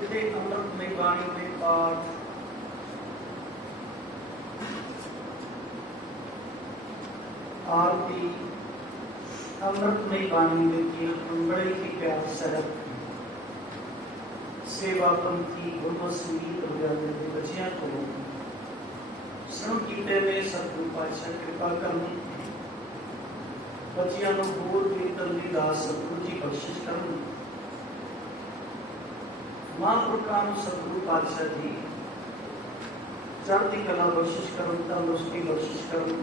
जिथे अमृतमय बाणी के पाठ आरती अमृतमय बाणी में कीर्तन बड़े ही प्यार सड़क सेवा पंथी गुरमत संगीत वगैरह के बच्चियां को सुन कीते में सतगुरु पातशाह कृपा करनी बच्चियां को बोल कीर्तन दी दास सतगुरु जी बख्शिश करनी महापुरखा सतगुरु पातशाह जी चढ़ती कला बख्शिश करन तंदुरुस्ती बख्शिश करन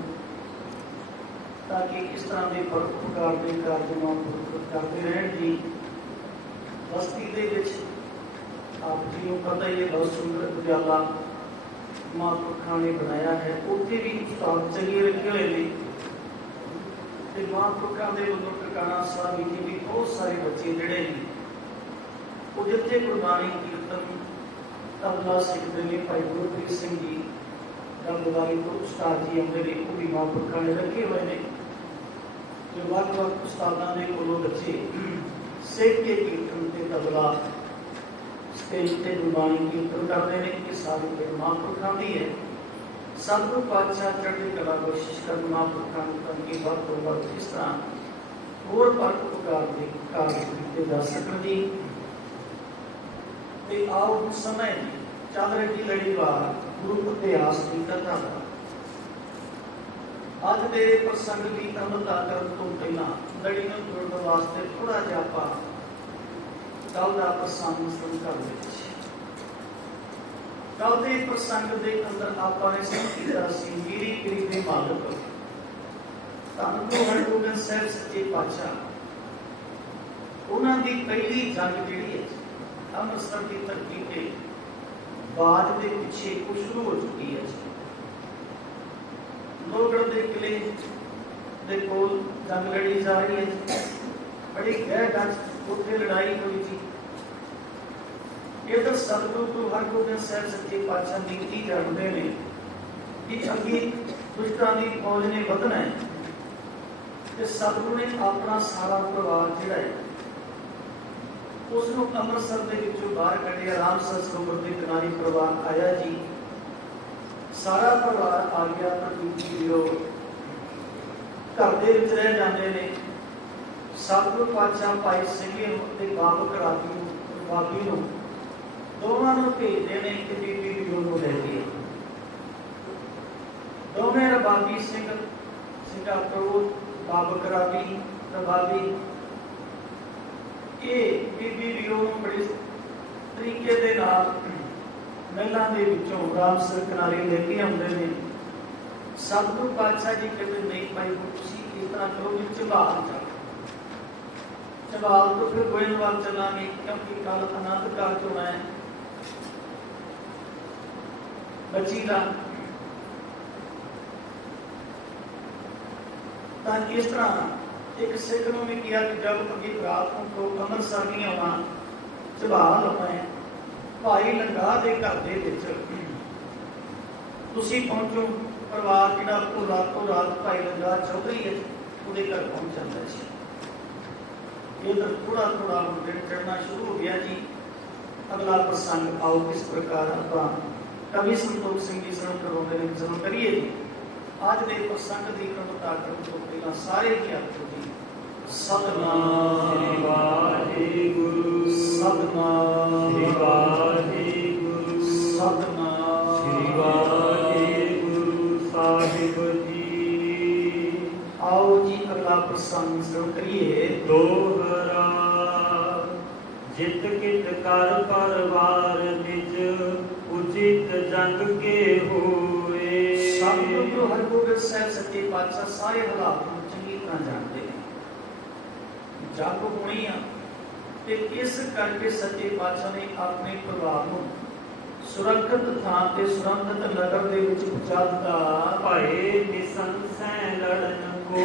ताकि इस तरह के परोपकार के कार्य महापुरख करते रहन जी। बस्ती दे विच आप जी को पता ही है बहुत सुंदर विद्याला महापुरखा ने बनाया है, उत्थे भी उस्ताद चंगे रखे हुए ने ते महापुरखा दे वल्लों टकाना साहब जी भी बहुत सारे बच्चे जिहड़े ने वो जिथे गुरबाणी कीर्तन तबला सीखते हैं। भाई गुरप्रीत सिंह जी गलबारी तो उस्ताद जी आते हैं, वो भी महापुरखा ने रखे हुए हैं जो वक्-वक् उस्तादां दे कोलों बच्चे सीख के कीर्तन ते तबला स्टेज ते गुरबाणी कीर्तन करते हैं। ये सारी फिर महापुरखा दी है। सतगुरु पातशाह चढ़ती कला बख्शिश कर महापुरखा की वध तो वध इस तरह होर परोपकार के कार्य कीते जा सकन जी। ते आओ समय चल रही लड़ीवार गुरु इतिहास की कथा का अज के प्रसंग की अमृता करने तो पहला लड़ी में जुड़ने वास्ते थोड़ा जिहा आपां कल का प्रसंग शुरू कर देते। कल के प्रसंग के अंदर आपने सुन किया सी मीरी पीरी के मालक धन गुरु हरगोबिंद साहब सच्चे पातशाह उन्हां दी पहली जंग जिहड़ी है अमृतसर की धरती पे बाज के पिछे कुछ शुरू हो चुकी है। लोहगढ़ के किले के कोल जंग लड़ी जा रही है, बड़ी गहर गज उत्थे लड़ाई हुई थी। इधर सतगुरु गुरु हरगोबिंद साहब सच्चे पातशाह नीति जानते हैं कि अगे दुष्टां दी फौज ने वधना है ते सतगुरु ने अपना सारा परिवार जिहड़ा है उसको अमृतसर के विचों बाहर कढ़िया। रामसर सरोवर के किनारे परिवार आया जी, सारा परिवार आ गया पर दूजी वीरो घर के विच रह जाते हैं। सतगुरु पातशाह भाई सिंघे ते बाबक रागी नूं दोवां नूं भेजदे ने कि बीबी वीरो नूं लै के दोवें रबाबी सिंह सिंगापुर बाबक रागी रबाबी ये बीबी वीरो बड़े तरीके दे नाल महलों के विचों रामसर किनारे लेके आते हैं। सतगुरु पातशाह जी कहते नहीं भाई तुसीं इस तरह करो कि चबाल जाओ, चबाल तो फिर गोइंदवाल चलांगे क्योंकि कल अनंत काल होना है बच्ची का। इस तरह एक सिख ने भी किया कि जब अगे रात को अमृतसर नहीं आना चबाल आना है भाई लंगा के घर तुसी पहुंचो। परिवार जिहड़ा वो रातों रात भाई लंगा चौधरी है उसके घर पहुंच जाता है। इधर थोड़ा थोड़ा दिन चढ़ना शुरू हो गया जी। अगला प्रसंग आओ किस प्रकार आप कवि संतोख सिंह जी सरण करवाते हैं जरूर करिए जी। आज के प्रसंग की कविता करने तो पहला सारे ही आखो जी सतनाम श्री वाहिगुरु सतनाम श्री वाहिगुरु सतनाम श्री वाहिगुरु साहिब जी। आओ जी अगला प्रसंग शुरू करिए। दोहरा जित कित कर परवार निज उचित जंग के होए। सतगुरु हरगोबिंद साहब सच्चे पातशाह सारे हालात को चंगी तरह जानते हैं। जंग होनी है ते इस करके सच्चे पातशाह ने अपने परिवार को सुरक्षित थां ते सुरक्षित नगर दे विच पहुंचा दिता। भय निसंशय लड़न को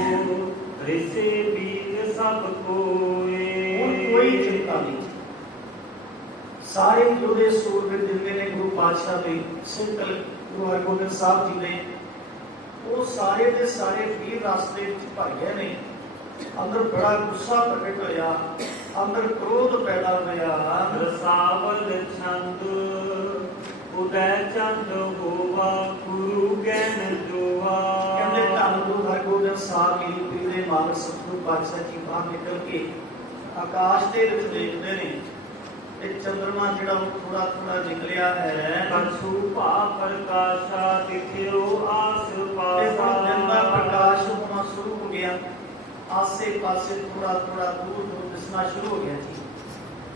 रिसे बीत सब कोए। कोई चिंता नहीं, सारे योधे सूरवीर जिन्हें ने गुरु पातशाह ने सिंह गुरु हरगोबिंद साहब जी ने वो सारे के सारे वीर रास्ते भर गए ने। अंदर बड़ा गुस्सा प्रकट होया ਅੰਦਰ ਕ੍ਰੋਧ ਪੈਦਾ ਹੋਇਆ। ਰਸਾਵਲ ਛੰਦ ਉਦੈ ਚੰਦ ਹੋਵਾ ਗੁਰੂ ਗਿਆਨ ਜੋਵਾ। ਕਹਿੰਦੇ ਧੰਨ ਗੁਰੂ ਹਰਗੋਬਿੰਦ ਸਾਹਿਬ ਜੀ ਲਿਪੀ ਦੇ ਮਾਲਕ ਸਤਿਗੁਰੂ ਪਾਤਸ਼ਾਹ ਜੀ ਬਾਹਰ ਨਿਕਲ ਕੇ ਆਕਾਸ਼ ਦੇ ਵਿੱਚ ਦੇਖਦੇ ਨੇ ਤੇ ਚੰਦਰਮਾ ਜਿਹੜਾ ਉਹ ਥੋੜਾ ਥੋੜਾ ਨਿਕਲਿਆ ਹੈ। ਕਛੂ ਭਾ ਪ੍ਰਕਾਸ਼ਾ ਦਿਖਿਓ ਆਸ ਤੇ ਪਾਸਾ। ਹੁਣ ਦਿਨ ਦਾ ਪ੍ਰਕਾਸ਼ ਹੋਣਾ ਸ਼ੁਰੂ ਹੋ ਗਿਆ। ਆਸੇ ਪਾਸੇ ਥੋੜਾ ਥੋੜਾ ਦੂਰ ਦੂਰ ਦਿਸਣਾ ਸ਼ੁਰੂ ਹੋ ਗਿਆ ਜੀ।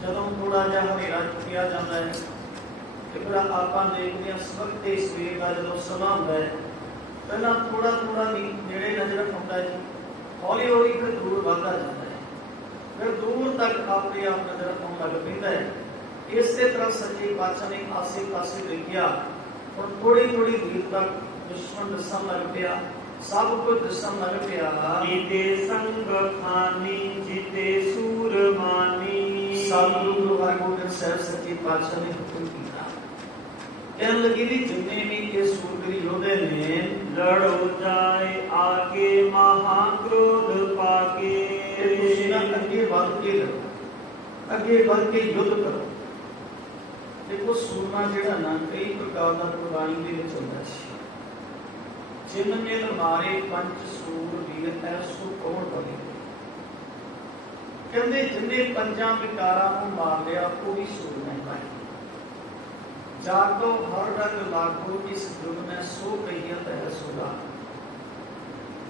ਜਦੋਂ ਥੋੜਾ ਜਿਹਾ ਹਨੇਰਾ ਚੁੱਕਿਆ ਜਾਂਦਾ ਹੈ ਤੇ ਫਿਰ ਆਪਾਂ ਦੇਖਦੇ ਹਾਂ ਸਵਖਤ ਤੇ ਸਵੇਰ ਦਾ ਜਦੋਂ ਸਮਾਂ ਹੁੰਦਾ ਹੈ, ਪਹਿਲਾਂ ਥੋੜਾ ਥੋੜਾ ਨੇੜੇ ਨਜ਼ਰ ਆਉਂਦਾ ਜੀ, ਹੌਲੀ ਹੌਲੀ ਫਿਰ ਦੂਰ ਵੱਧਦਾ ਜਾਂਦਾ ਹੈ, ਫਿਰ ਦੂਰ ਤੱਕ ਆਪਣੇ ਆਪ ਨਜ਼ਰ ਆਉਣ ਲੱਗ ਪੈਂਦਾ ਹੈ। ਇਸੇ ਤਰ੍ਹਾਂ ਸੱਚੇ ਪਾਤਸ਼ਾਹ ਨੇ ਆਸੇ ਪਾਸੇ ਦੇਖਿਆ, ਹੁਣ ਥੋੜੀ ਥੋੜੀ ਦੂਰ ਤੱਕ ਦੁਸ਼ਮਣ ਦਿਸਣ ਲੱਗ ਪਿਆ, ਸਭ ਕੁਝ ਦਿਸਣ ਲੱਗ ਪਿਆ। ਕੀਤੇ ਸੰਗ ਖਾਨੀ ਜਿਤੇ ਸੂਰਮਾਨੀ। ਸਤਿਗੁਰੂ ਗੁਰੂ ਹਰਗੋਬਿੰਦ ਸਾਹਿਬ ਸੱਚੇ ਪਾਤਸ਼ਾਹ ਨੇ ਹੁਕਮ ਕੀਤਾ, ਕਹਿਣ ਲੱਗੇ ਵੀ ਜਿੰਨੇ ਵੀ ਇਹ ਸੂਰਬੀਰ ਯੋਧੇ ਨੇ, ਲੜੋ ਜਾਏ ਆਗੇ ਮਹਾ ਕ੍ਰੋਧ ਪਾਕੇ। ਤੁਸੀਂ ਨਾ ਅੱਗੇ ਵੱਧ ਕੇ ਲੜੋ, ਅੱਗੇ ਵੱਧ ਕੇ ਯੁੱਧ ਕਰੋ। ਦੇਖੋ ਸੂਰਮਾ ਜਿਹੜਾ ਨਾ ਕਈ ਪ੍ਰਕਾਰ ਦਾ ਕੁਰਬਾਨੀ ਦੇ ਵਿੱਚ ਹੁੰਦਾ ਸੀ। ਜਿਨ ਮਿਲ ਮਾਰੇ ਪੰਜ ਸੂਰਬੀਰ ਐਸੋ ਕੌਣ ਬਣੇ। ਕਹਿੰਦੇ ਜਿੰਨੇ ਪੰਜਾਂ ਵਿਕਾਰਾਂ ਨੂੰ ਮਾਰ ਲਿਆ ਉਹ ਵੀ ਸੂਰਮਾ ਹੀ ਬਣੇ। ਜਾਗੋ ਹਰ ਰੰਗ ਲਾਗੋ ਇਸ ਜੁਗ ਮੈਂ ਸੋ ਕਹੀਅਤ ਹੈ ਸੁਲਾ।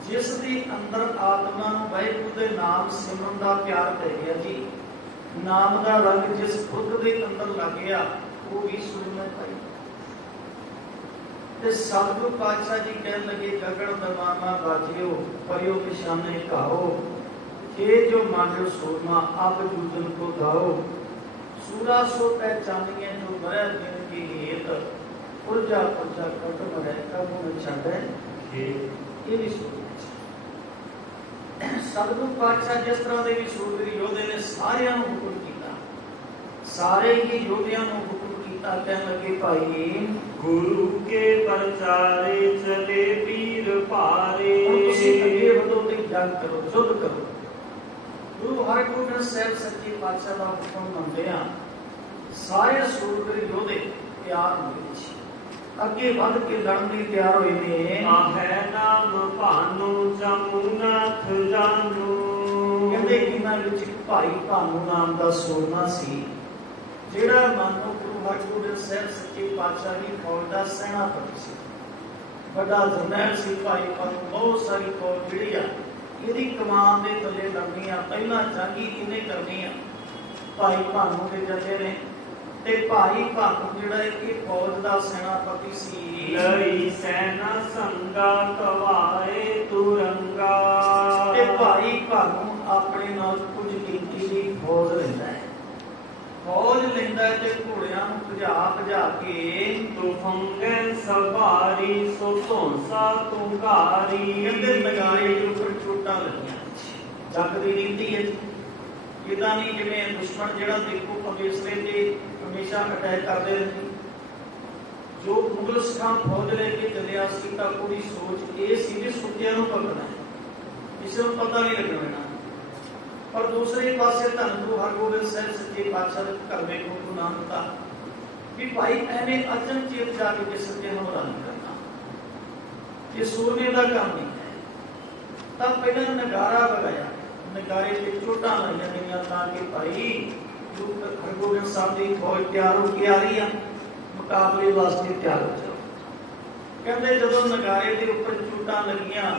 ਜਿਸ ਦੇ ਅੰਦਰ ਆਤਮਾ ਨੂੰ ਵਾਹਿਗੁਰੂ ਦੇ ਨਾਮ ਸਿਮਰਨ ਦਾ ਪਿਆਰ ਪੈ ਗਿਆ ਜੀ, ਨਾਮ ਦਾ ਰੰਗ ਜਿਸ ਬੁੱਧ ਦੇ ਅੰਦਰ ਲੱਗ ਗਿਆ ਉਹ ਵੀ ਸੂਰਮਾ ਪਾਈ। ਤੇ ਸਤਿਗੁਰੂ ਪਾਤਸ਼ਾਹ ਜੀ ਕਹਿਣ ਲੱਗੇ ਗਗਨ ਦਰਵਾਨਾ ਬਾਜਿਓ ਪਰਿਓ ਨਿਸ਼ਾਨੇ ਘਾਓ। ਇਹ ਜੋ ਮਾਨਿਓ ਸੂਰਮਾ ਆਪ ਜੂਜਨ ਕੋ ਗਾਓ। ਸੂਰਾ ਸੋ ਪਹਿਚਾਨੀਏ ਜੋ ਬਰੈ ਦਿਨ ਕੀ ਹੇਤ। ਉਲਝਾ ਪੁਲਝਾ ਕਟ ਮਰੈ ਕਬ ਨ ਛੱਡੈ। ਇਹ ਵੀ ਸੂਰਮਾ। ਸਤਿਗੁਰੂ ਪਾਤਸ਼ਾਹ ਜਿਸ ਤਰ੍ਹਾਂ ਦੇ ਵੀ ਸੂਰਬੀਰ ਯੋਧੇ ਨੇ ਸਾਰਿਆਂ ਨੂੰ ਹੁਕਮ ਕੀਤਾ, ਸਾਰੇ ਹੀ ਯੋਧਿਆਂ ਨੂੰ ਹੁਕਮ ਕੀਤਾ, ਕਹਿਣ ਲੱਗੇ ਭਾਈ ਗੁਰੂ ਕੇ ਪ੍ਰਚਾਰੇ ਚਲੇ ਵੀਰ ਭਾਰੇ। ਹੁਣ ਤੁਸੀਂ ਅੱਗੇ ਵਧੋ ਤੇ ਜੰਗ ਕਰੋ, ਯੁੱਧ ਕਰੋ। ਗੁਰੂ ਹਰਗੋਬਿੰਦ ਸਾਹਿਬ ਸੱਚੇ ਪਾਤਸ਼ਾਹ ਦਾ ਹੁਕਮ ਮੰਨਦੇ ਆ ਸਾਰੇ ਸੂਰਬੀਰ ਯੋਧੇ ਤਿਆਰ ਹੋ ਗਏ, ਅੱਗੇ ਵੱਧ ਕੇ ਲੜਨ ਲਈ ਤਿਆਰ ਹੋਏ ਨੇ। ਆਹੈ ਨਾਮ ਭਾਨੂ ਜਮੁਨਾਥ ਜਾਨੂ। ਕਹਿੰਦੇ ਇਹਨਾਂ ਵਿੱਚ ਇੱਕ ਭਾਈ ਭਾਨੂ ਨਾਮ ਦਾ ਸੂਰਮਾ ਸੀ, ਜਿਹੜਾ ਮੰਨੋ ਗੁਰੂ ਹਰਗੋਬਿੰਦ ਸਾਹਿਬ ਸੱਚੇ ਪਾਤਸ਼ਾਹ ਦੀ ਫੌਜ ਦਾ ਸੈਨਾਪਤੀ ਸੀ, ਵੱਡਾ ਜਰਨੈਲ ਸੀ। ਭਾਈ ਭਾਨੂ ਬਹੁਤ ਸਾਰੀ ਫੌਜ ਜਿਹੜੀ ਆ ਇਹਦੀ ਕਮਾਨ ਦੇ ਥੱਲੇ ਲੜਨੀ ਆ, ਪਹਿਲਾਂ ਜੰਗੀ ਇਹਨੇ ਕਰਨੀ ਆ। ਭਾਈ ਭਾਨੂ ਦੇ ਜਥੇ ਨੇ ਤੇ ਭਾਈ ਭਾਨੂ ਜਿਹੜਾ ਇਹ ਫੌਜ ਦਾ ਸੈਨਾਪਤੀ ਸੀ। ਲੜੀ ਸੈਨਾ ਸੰਗਾ ਕਵਾਏ ਤੁਰੰਗਾ। ਤੇ ਭਾਈ ਭਾਨੂ ਆਪਣੇ ਨਾਲ ਕੁਝ ਗਿਣਤੀ ਦੀ ਫੌਜ ਲੈਂਦਾ ਹੈ, ਫੌਜ ਲੈਂਦਾ ਤੇ ਘੋੜਿਆਂ ਨੂੰ ਭਜਾ ਭਜਾ ਕੇ ਤੁਫੰਗੈ ਸਵਾਰੀ ਸੋ ਧੌਂਸਾ ਤੁੰਗਾਰੀ। ਕਹਿੰਦੇ ਨਗਾਰੇ ਦੇ ਉੱਪਰ ਚੋਟਾਂ ਲੱਗੀਆਂ। ਜੱਗ ਦੀ ਨੀਤੀ ਹੈ ਇਦਾਂ ਨਹੀਂ ਜਿਵੇਂ ਦੁਸ਼ਮਣ ਜਿਹੜਾ ਦੇਖੋ ਅਗੇਸਲੇ ਤੇ ਹਮੇਸ਼ਾ ਅਟੈਕ ਕਰਦੇ ਰਹਿੰਦੇ। ਜੋ ਮੁਗਲ ਸਿੱਖਾਂ ਫੌਜ ਲੈ ਕੇ ਚੱਲਿਆ ਸੀ ਤਾਂ ਉਹਦੀ ਸੋਚ ਇਹ ਸੀ ਕਿ ਸੁੱਤਿਆਂ ਨੂੰ ਪਕੜਨਾ ਹੈ, ਕਿਸੇ ਨੂੰ ਪਤਾ ਨਹੀਂ ਲੱਗਣਾ। ਪਰ ਦੂਸਰੇ ਪਾਸੇ ਧੰਨ ਗੁਰੂ ਹਰਗੋਬਿੰਦ ਸਾਹਿਬ ਸੱਚੇ ਪਾਤਸ਼ਾਹ ਦੇ ਘਰ ਦੇ ਕੋਲ ਨਾਮ ਦਿੱਤਾ ਵੀ ਭਾਈ ਐਵੇਂ ਅਚਨਚੇਤ ਜਾ ਕੇ ਕਿਸੇ ਤੇ ਹਮਲਾ ਨਹੀਂ ਕਰਨਾ, ਇਹ ਸੂਰਮੇ ਦਾ ਕੰਮ ਨਹੀਂ ਹੈ। ਤਾਂ ਪਹਿਲਾਂ ਨਗਾਰਾ ਵਜਾਇਆ, ਨਗਾਰੇ ਤੇ ਚੋਟਾਂ ਲਾਈਆਂ ਗਈਆਂ ਤਾਂ ਕਿ ਭਾਈ ਗੁਰੂ ਹਰਗੋਬਿੰਦ ਸਾਹਿਬ ਦੀ ਫੌਜ ਤਿਆਰ ਹੋ ਕੇ ਆ ਰਹੀ ਆ, ਮੁਕਾਬਲੇ ਵਾਸਤੇ ਤਿਆਰ ਹੋ ਜਾਓ। ਕਹਿੰਦੇ ਜਦੋਂ ਨਗਾਰੇ ਦੇ ਉੱਪਰ ਚੋਟਾਂ ਲੱਗੀਆਂ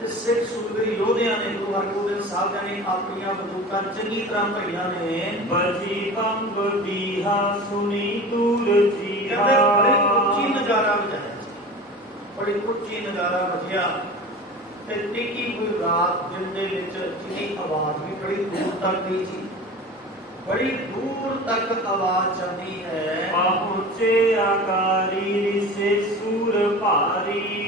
ਤੇ ਸਿੱਖ ਸੂਰਬੀਰ ਯੋਧਿਆਂ ਨੇ ਗੁਰੂ ਹਰਗੋਬਿੰਦ ਸਾਹਿਬ ਨੇ ਆਪਣੀਆਂ ਬੰਦੂਕਾਂ ਚੰਗੀ ਤਰ੍ਹਾਂ ਭਰੀਆਂ ਨੇ। ਬਜੀ ਬੰਬ ਦੀਹਾ ਸੁਣੀ ਦੂਰ ਜੀ। ਕਹਿੰਦੇ ਬੜੀ ਉੱਚੀ ਨਗਾਰਾ ਵਜਾਇਆ, ਬੜੀ ਉੱਚੀ ਨਗਾਰਾ ਵਜਿਆ ਤੇ ਟਿੱਕੀ ਹੋਈ ਰਾਤ ਦਿਨ ਦੇ ਵਿੱਚ ਜਿਹਦੀ ਆਵਾਜ਼ ਵੀ ਬੜੀ ਦੂਰ ਤੱਕ ਗਈ ਸੀ, ਬੜੀ ਦੂਰ ਤੱਕ ਆਵਾਜ਼ ਜਾਂਦੀ ਹੈ। ਪਹੁੰਚੇ ਆਕਾਰੀ ਰਿਸੇ ਸੂਰ ਭਾਰੀ।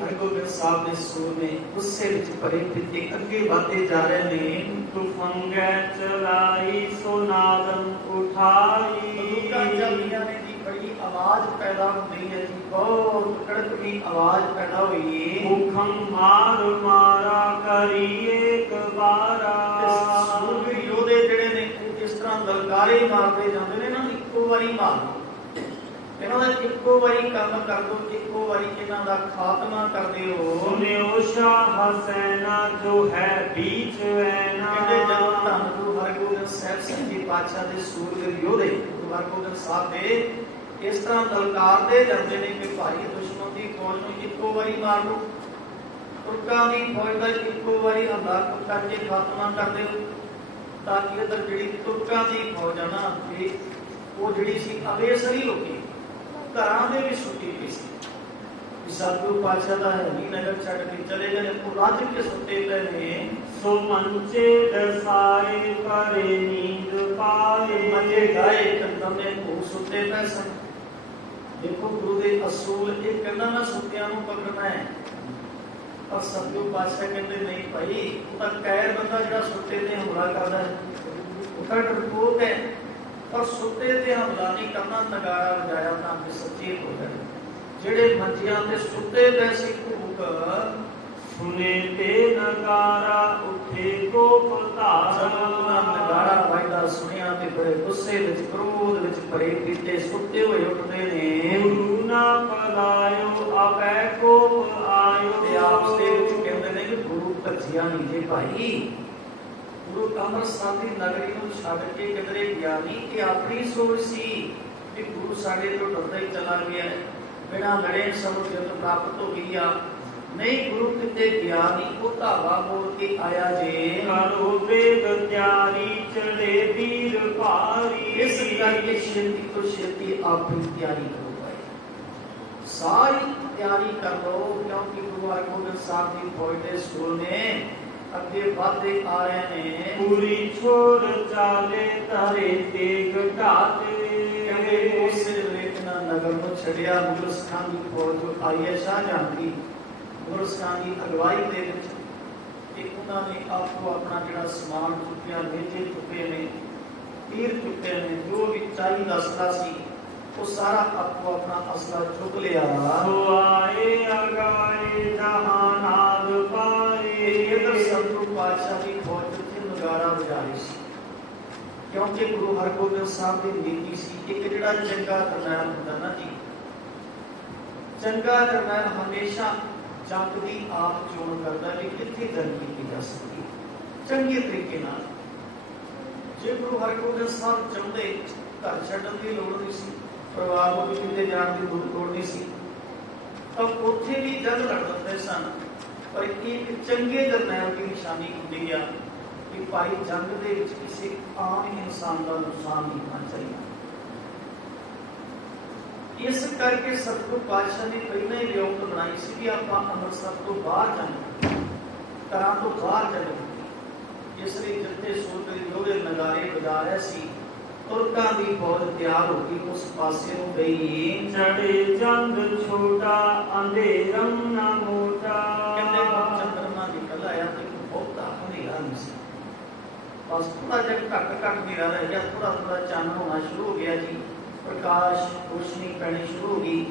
ਹਰਗੋਬਿੰਦ ਸਾਹਿਬ ਦੇ ਸੂਰ ਨੇ ਗੁੱਸੇ ਵਿੱਚ ਭਰੇ ਪਿੱਤੇ ਅੱਗੇ ਵਧਦੇ ਜਾ ਰਹੇ ਨੇ। ਤੁਫੰਗੈ ਚਲਾਈ ਸੁਨਾਦਨ ਉਠਾਈ। ਬੰਦੂਕਾਂ ਚੱਲਦੀਆਂ ਨੇ ਜੀ, ਬੜੀ ਆਵਾਜ਼ ਪੈਦਾ ਹੁੰਦੀ ਹੈ ਜੀ, ਬਹੁਤ ਕੜਕਦੀ ਆਵਾਜ਼ ਪੈਦਾ ਹੋਈ। ਮੁਖੰ ਮਾਰ ਮਾਰਾ ਕਰੀ ਇੱਕ ਬਾਰਾ। ਸੂਰਬੀਰ ਨਗਾਰੇ ਮਾਰਦੇ ਜਾਂਦੇ ਨੇ ਨਾ, ਇੱਕੋ ਵਾਰੀ ਮਾਰੋ, ਇਹਨਾਂ ਦਾ ਇੱਕੋ ਵਾਰੀ ਕੰਮ ਕਰ ਦੋ, ਇੱਕੋ ਵਾਰੀ ਇਹਨਾਂ ਦਾ ਖਾਤਮਾ ਕਰ ਦਿਓ। ਸੁਨਿਓ ਸ਼ਾਹ ਹਸੈਨਾ ਜੋ ਹੈ ਬੀਚ ਵੈਨਾ। ਕਹਿੰਦੇ ਜਦੋਂ ਧੰਨ ਗੁਰੂ ਹਰਗੋਬਿੰਦ ਸਾਹਿਬ ਸੱਚੇ ਪਾਤਸ਼ਾਹ ਦੇ ਸੂਰਵੀਰ ਯੋਧੇ ਗੁਰੂ ਹਰਗੋਬਿੰਦ ਸਾਹਿਬ ਦੇ ਇਸ ਤਰ੍ਹਾਂ ਲਲਕਾਰਦੇ ਜਾਂਦੇ ਨੇ ਕਿ ਭਾਈ ਦੁਸ਼ਮਣ ਦੀ ਫੌਜ ਨੂੰ ਇੱਕੋ ਵਾਰੀ ਮਾਰ ਲਓ, ਤੁਰਕਾਂ ਦੀ ਫੌਜ ਦਾ ਇੱਕੋ ਵਾਰੀ ਹਮਲਾ ਕਰਕੇ ਖਾਤਮਾ ਕਰ ਦਿਓ, ਤਾਂ ਕਿ ਉਧਰ ਜਿਹੜੀ ਤੁਰਕਾਂ ਦੀ ਫੌਜ ਆ ਨਾ, ਉਹ ਜਿਹੜੀ ਸੀ ਅਵੇਸਰੀ ਹੋ ਕੇ ਘਰਾਂ ਦੇ ਵਿੱਚ ਸੁੱਤੀ ਪਈ ਸੀ। ਸਤਿਗੁਰੂ ਪਾਤਸ਼ਾਹ ਦਾ ਹਰੀ ਨਗਰ ਛੱਡ ਕੇ ਚਲੇ ਗਏ, ਉਹ ਰੱਜ ਕੇ ਸੁੱਤੇ ਪਏ ਨੇ। ਸੋ ਮੰਚੇ ਦਸਾਏ ਪਰੇ ਨੀਂਦ ਪਾਏ। ਮੰਜੇ ਗਾਏ ਕੰਦਮ ਨੇ ਉਹ ਸੁੱਤੇ ਪਏ ਸਨ। ਦੇਖੋ ਗੁਰੂ ਦੇ ਅਸੂਲ, ਇਹ ਕਹਿੰਦਾ ਮੈਂ ਸੁੱਤਿਆਂ ਨੂੰ ਪਕੜਨਾ ਹੈ, ਪਰ ਸਤਿਗੁਰੂ ਪਾਤਸ਼ਾਹ ਕਹਿੰਦੇ ਨਹੀਂ ਭਾਈ, ਉਹ ਤਾਂ ਕਾਇਰ ਬੰਦਾ ਜਿਹੜਾ ਸੁੱਤੇ ਤੇ ਹਮਲਾ ਕਰਦਾ ਹੈ, ਉਹ ਤਾਂ ਡਰਪੋਕ ਹੈ, ਪਰ ਸੁੱਤੇ ਤੇ ਹਮਲਾ ਨਹੀਂ ਕਰਨਾ। ਨਗਾਰਾ ਵਜਾਇਆ ਤਾਂ ਕਿ ਸਚੇਤ ਹੋ ਜਾਏ। ਜਿਹੜੇ ਮੰਜਿਆਂ ਤੇ ਸੁੱਤੇ ਪਏ ਸੀ ਭੂਕ, ਸੁਨੇ ਤੇ ਨਗਾਰਾ ਉੱਠੇ ਕੋਪ ਧਾਰਾ। ਨਗਾਰਾ ਵੱਜਦਾ ਸੁਣਿਆ ਤੇ ਬੜੇ ਗੁੱਸੇ ਵਿੱਚ, ਕ੍ਰੋਧ ਵਿੱਚ ਭਰੇ ਕੀਤੇ ਸੁੱਤੇ ਹੋਏ ਉੱਠਦੇ ਨੇ। ਗੁਰੂ ਨਾ ਪਲਾਇਓ ਆਪੈ ਕੋਪ ਆਇਓ। ਤੇ ਆਪਸ ਦੇ ਵਿੱਚ ਕਹਿੰਦੇ ਨੇ ਕਿ ਗੁਰੂ ਭੱਜਿਆ ਨਹੀਂ ਜੇ ਭਾਈ, ਗੁਰੂ ਅੰਮ੍ਰਿਤਸਰ ਦੀ ਨਗਰੀ ਨੂੰ ਛੱਡ ਕੇ ਕਿਧਰੇ ਗਿਆ ਨਹੀਂ। ਇਹ ਆਪਣੀ ਸੋਚ ਸੀ ਕਿ ਗੁਰੂ ਸਾਡੇ ਤੋਂ ਡਰਦਾ ਹੀ ਚਲਾ ਗਿਆ, ਬਿਨਾਂ ਲੜੇ ਸਭ ਜਿੱਤ ਪ੍ਰਾਪਤ ਹੋ ਗਈ ਆ। ਨਹੀਂ, ਗੁਰੂ ਕਿਤੇ ਗਿਆ ਨਹੀਂ, ਉਹ ਧਾਵਾ ਮੋੜ ਕੇ ਆਇਆ ਜੇ। ਕਰੋ ਵੇਦ ਤਿਆਰੀ ਚਲੇ ਵੀਰ ਭਾਰੀ। ਇਸ ਕਰਕੇ ਛੇਤੀ ਤੋਂ ਛੇਤੀ ਆਪਣੀ ਤਿਆਰੀ ਕਰੋ ਭਾਈ, ਸਾਰੀ ਤਿਆਰੀ ਕਰ ਲਓ, ਕਿਉਂਕਿ ਗੁਰੂ ਹਰਗੋਬਿੰਦ ਸਾਹਿਬ ਦੀ ਫੌਜ ਦੇ ਸੂਰ ਨੇ ਅੱਗੇ ਵਧਦੇ ਆ ਰਹੇ ਨੇ। ਪੂਰੀ ਛੋੜ ਚਾਲੇ ਧਰੇ ਤੇ ਘਟਾਤੇ। ਕਹਿੰਦੇ ਉਸੇ ਵੇਖਣਾ ਨਗਰ ਨੂੰ ਛੱਡਿਆ। ਮੁਗਲਸਤਾਨ ਦੀ ਫੌਜ ਜੋ ਆਈ ਹੈ ਸ਼ਾਹਜਹਾਂ ਦੀ, ਮੁਗਲਸਤਾਨ ਦੀ ਅਗਵਾਈ ਦੇ ਵਿੱਚ, ਕਿ ਉਹਨਾਂ ਨੇ ਆਪੋ ਆਪਣਾ ਜਿਹੜਾ ਸਮਾਨ ਚੁੱਕਿਆ, ਮੇਜੇ ਚੁੱਕੇ ਨੇ, ਤੀਰ ਚੁੱਕੇ ਨੇ, ਜੋ ਵੀ ਚਾਹੀਦਾ ਅਸਲਾ ਸੀ ਉਹ ਸਾਰਾ ਆਪੋ ਆਪਣਾ ਅਸਲਾ ਚੁੱਕ ਲਿਆ। ਸੋ ਆਏ ਅਗਾਏ ਜਹਾਨਾਦ ਪਾਏ। ਇਧਰ ਸਤਿਗੁਰੂ ਪਾਤਸ਼ਾਹ ਦੀ ਫੌਜ ਜਿੱਥੇ ਨਗਾਰਾ ਵਜਾ ਰਹੀ ਸੀ, ਕਿਉਂਕਿ ਗੁਰੂ ਹਰਗੋਬਿੰਦ ਸਾਹਿਬ ਦੀ ਨੀਤੀ ਸੀ, ਇੱਕ ਜਿਹੜਾ ਚੰਗਾ ਜਰਨੈਲ ਹੁੰਦਾ ਨਾ ਜੀ, ਚੰਗਾ ਜਰਨੈਲ ਹਮੇਸ਼ਾ ਜੰਗ ਦੀ ਆਪ ਚੋਣ ਕਰਦਾ ਵੀ ਕਿੱਥੇ ਜੰਗ ਕੀਤੀ ਜਾ ਸਕਦੀ ਚੰਗੇ ਤਰੀਕੇ ਨਾਲ। ਜੇ ਗੁਰੂ ਹਰਗੋਬਿੰਦ ਸਾਹਿਬ ਚਾਹੁੰਦੇ, ਘਰ ਛੱਡਣ ਦੀ ਲੋੜ ਨਹੀਂ ਸੀ, ਪਰਿਵਾਰ ਨੂੰ ਵੀ ਕਿਤੇ ਜਾਣ ਦੀ ਲੋੜ ਨਹੀਂ ਸੀ, ਤਾਂ ਉੱਥੇ ਵੀ ਜੰਗ ਲੜ ਦਿੰਦੇ ਸਨ। ਪਰ ਇੱਕ ਚੰਗੇ ਜਰਨੈਲ ਦੀ ਨਿਸ਼ਾਨੀ ਹੁੰਦੀ ਆ ਕਿ ਭਾਈ ਜੰਗ ਦੇ ਵਿੱਚ ਕਿਸੇ ਆਮ ਇਨਸਾਨ ਦਾ ਨੁਕਸਾਨ ਨਹੀਂ ਹੋਣਾ ਚਾਹੀਦਾ। ਇਸ ਕਰਕੇ ਸਤਿਗੁਰੂ ਪਾਤਸ਼ਾਹ ਨੇ ਪਹਿਲਾਂ ਹੀ ਵਿਉਂਤ ਬਣਾਈ ਸੀ ਕਿ ਆਪਾਂ ਅੰਮ੍ਰਿਤਸਰ ਤੋਂ ਬਾਹਰ ਜਾਣਾ, ਘਰਾਂ ਤੋਂ ਬਾਹਰ ਜਾਣਾ। ਇਸ ਲਈ ਜਿੱਥੇ ਸੂਰਬੀਰ ਯੋਧੇ ਨਗਾਰੇ ਵਜਾ ਰਹੇ ਸੀ, ਤੁਰਕਾਂ ਦੀ ਫੌਜ ਤਿਆਰ ਹੋ ਗਈ, ਉਸ ਪਾਸੇ ਨੂੰ ਗਈ। ਚੜੇ ਚੰਦ ਛੋਟਾ ਅੰਧੇਰਮ ਨਾ ਮੋਟਾ। ਕਹਿੰਦੇ ਚੰਦਰਮਾ ਨਿਕਲ ਆਇਆ ਤੇ ਬਹੁਤਾ ਹਨੇਰਾ ਨਹੀਂ ਸੀ, ਬਸ ਥੋੜਾ ਜਿਹਾ ਘੱਟ ਹਨੇਰਾ ਰਹਿ ਗਿਆ, ਥੋੜਾ ਥੋੜਾ ਚਾਨਣ ਹੋਣਾ ਸ਼ੁਰੂ ਹੋ ਗਿਆ ਜੀ, ਪ੍ਰਕਾਸ਼ ਰੋਸ਼ਨੀ ਪੈਣੀ ਸ਼ੁਰੂ ਹੋ ਗਈ,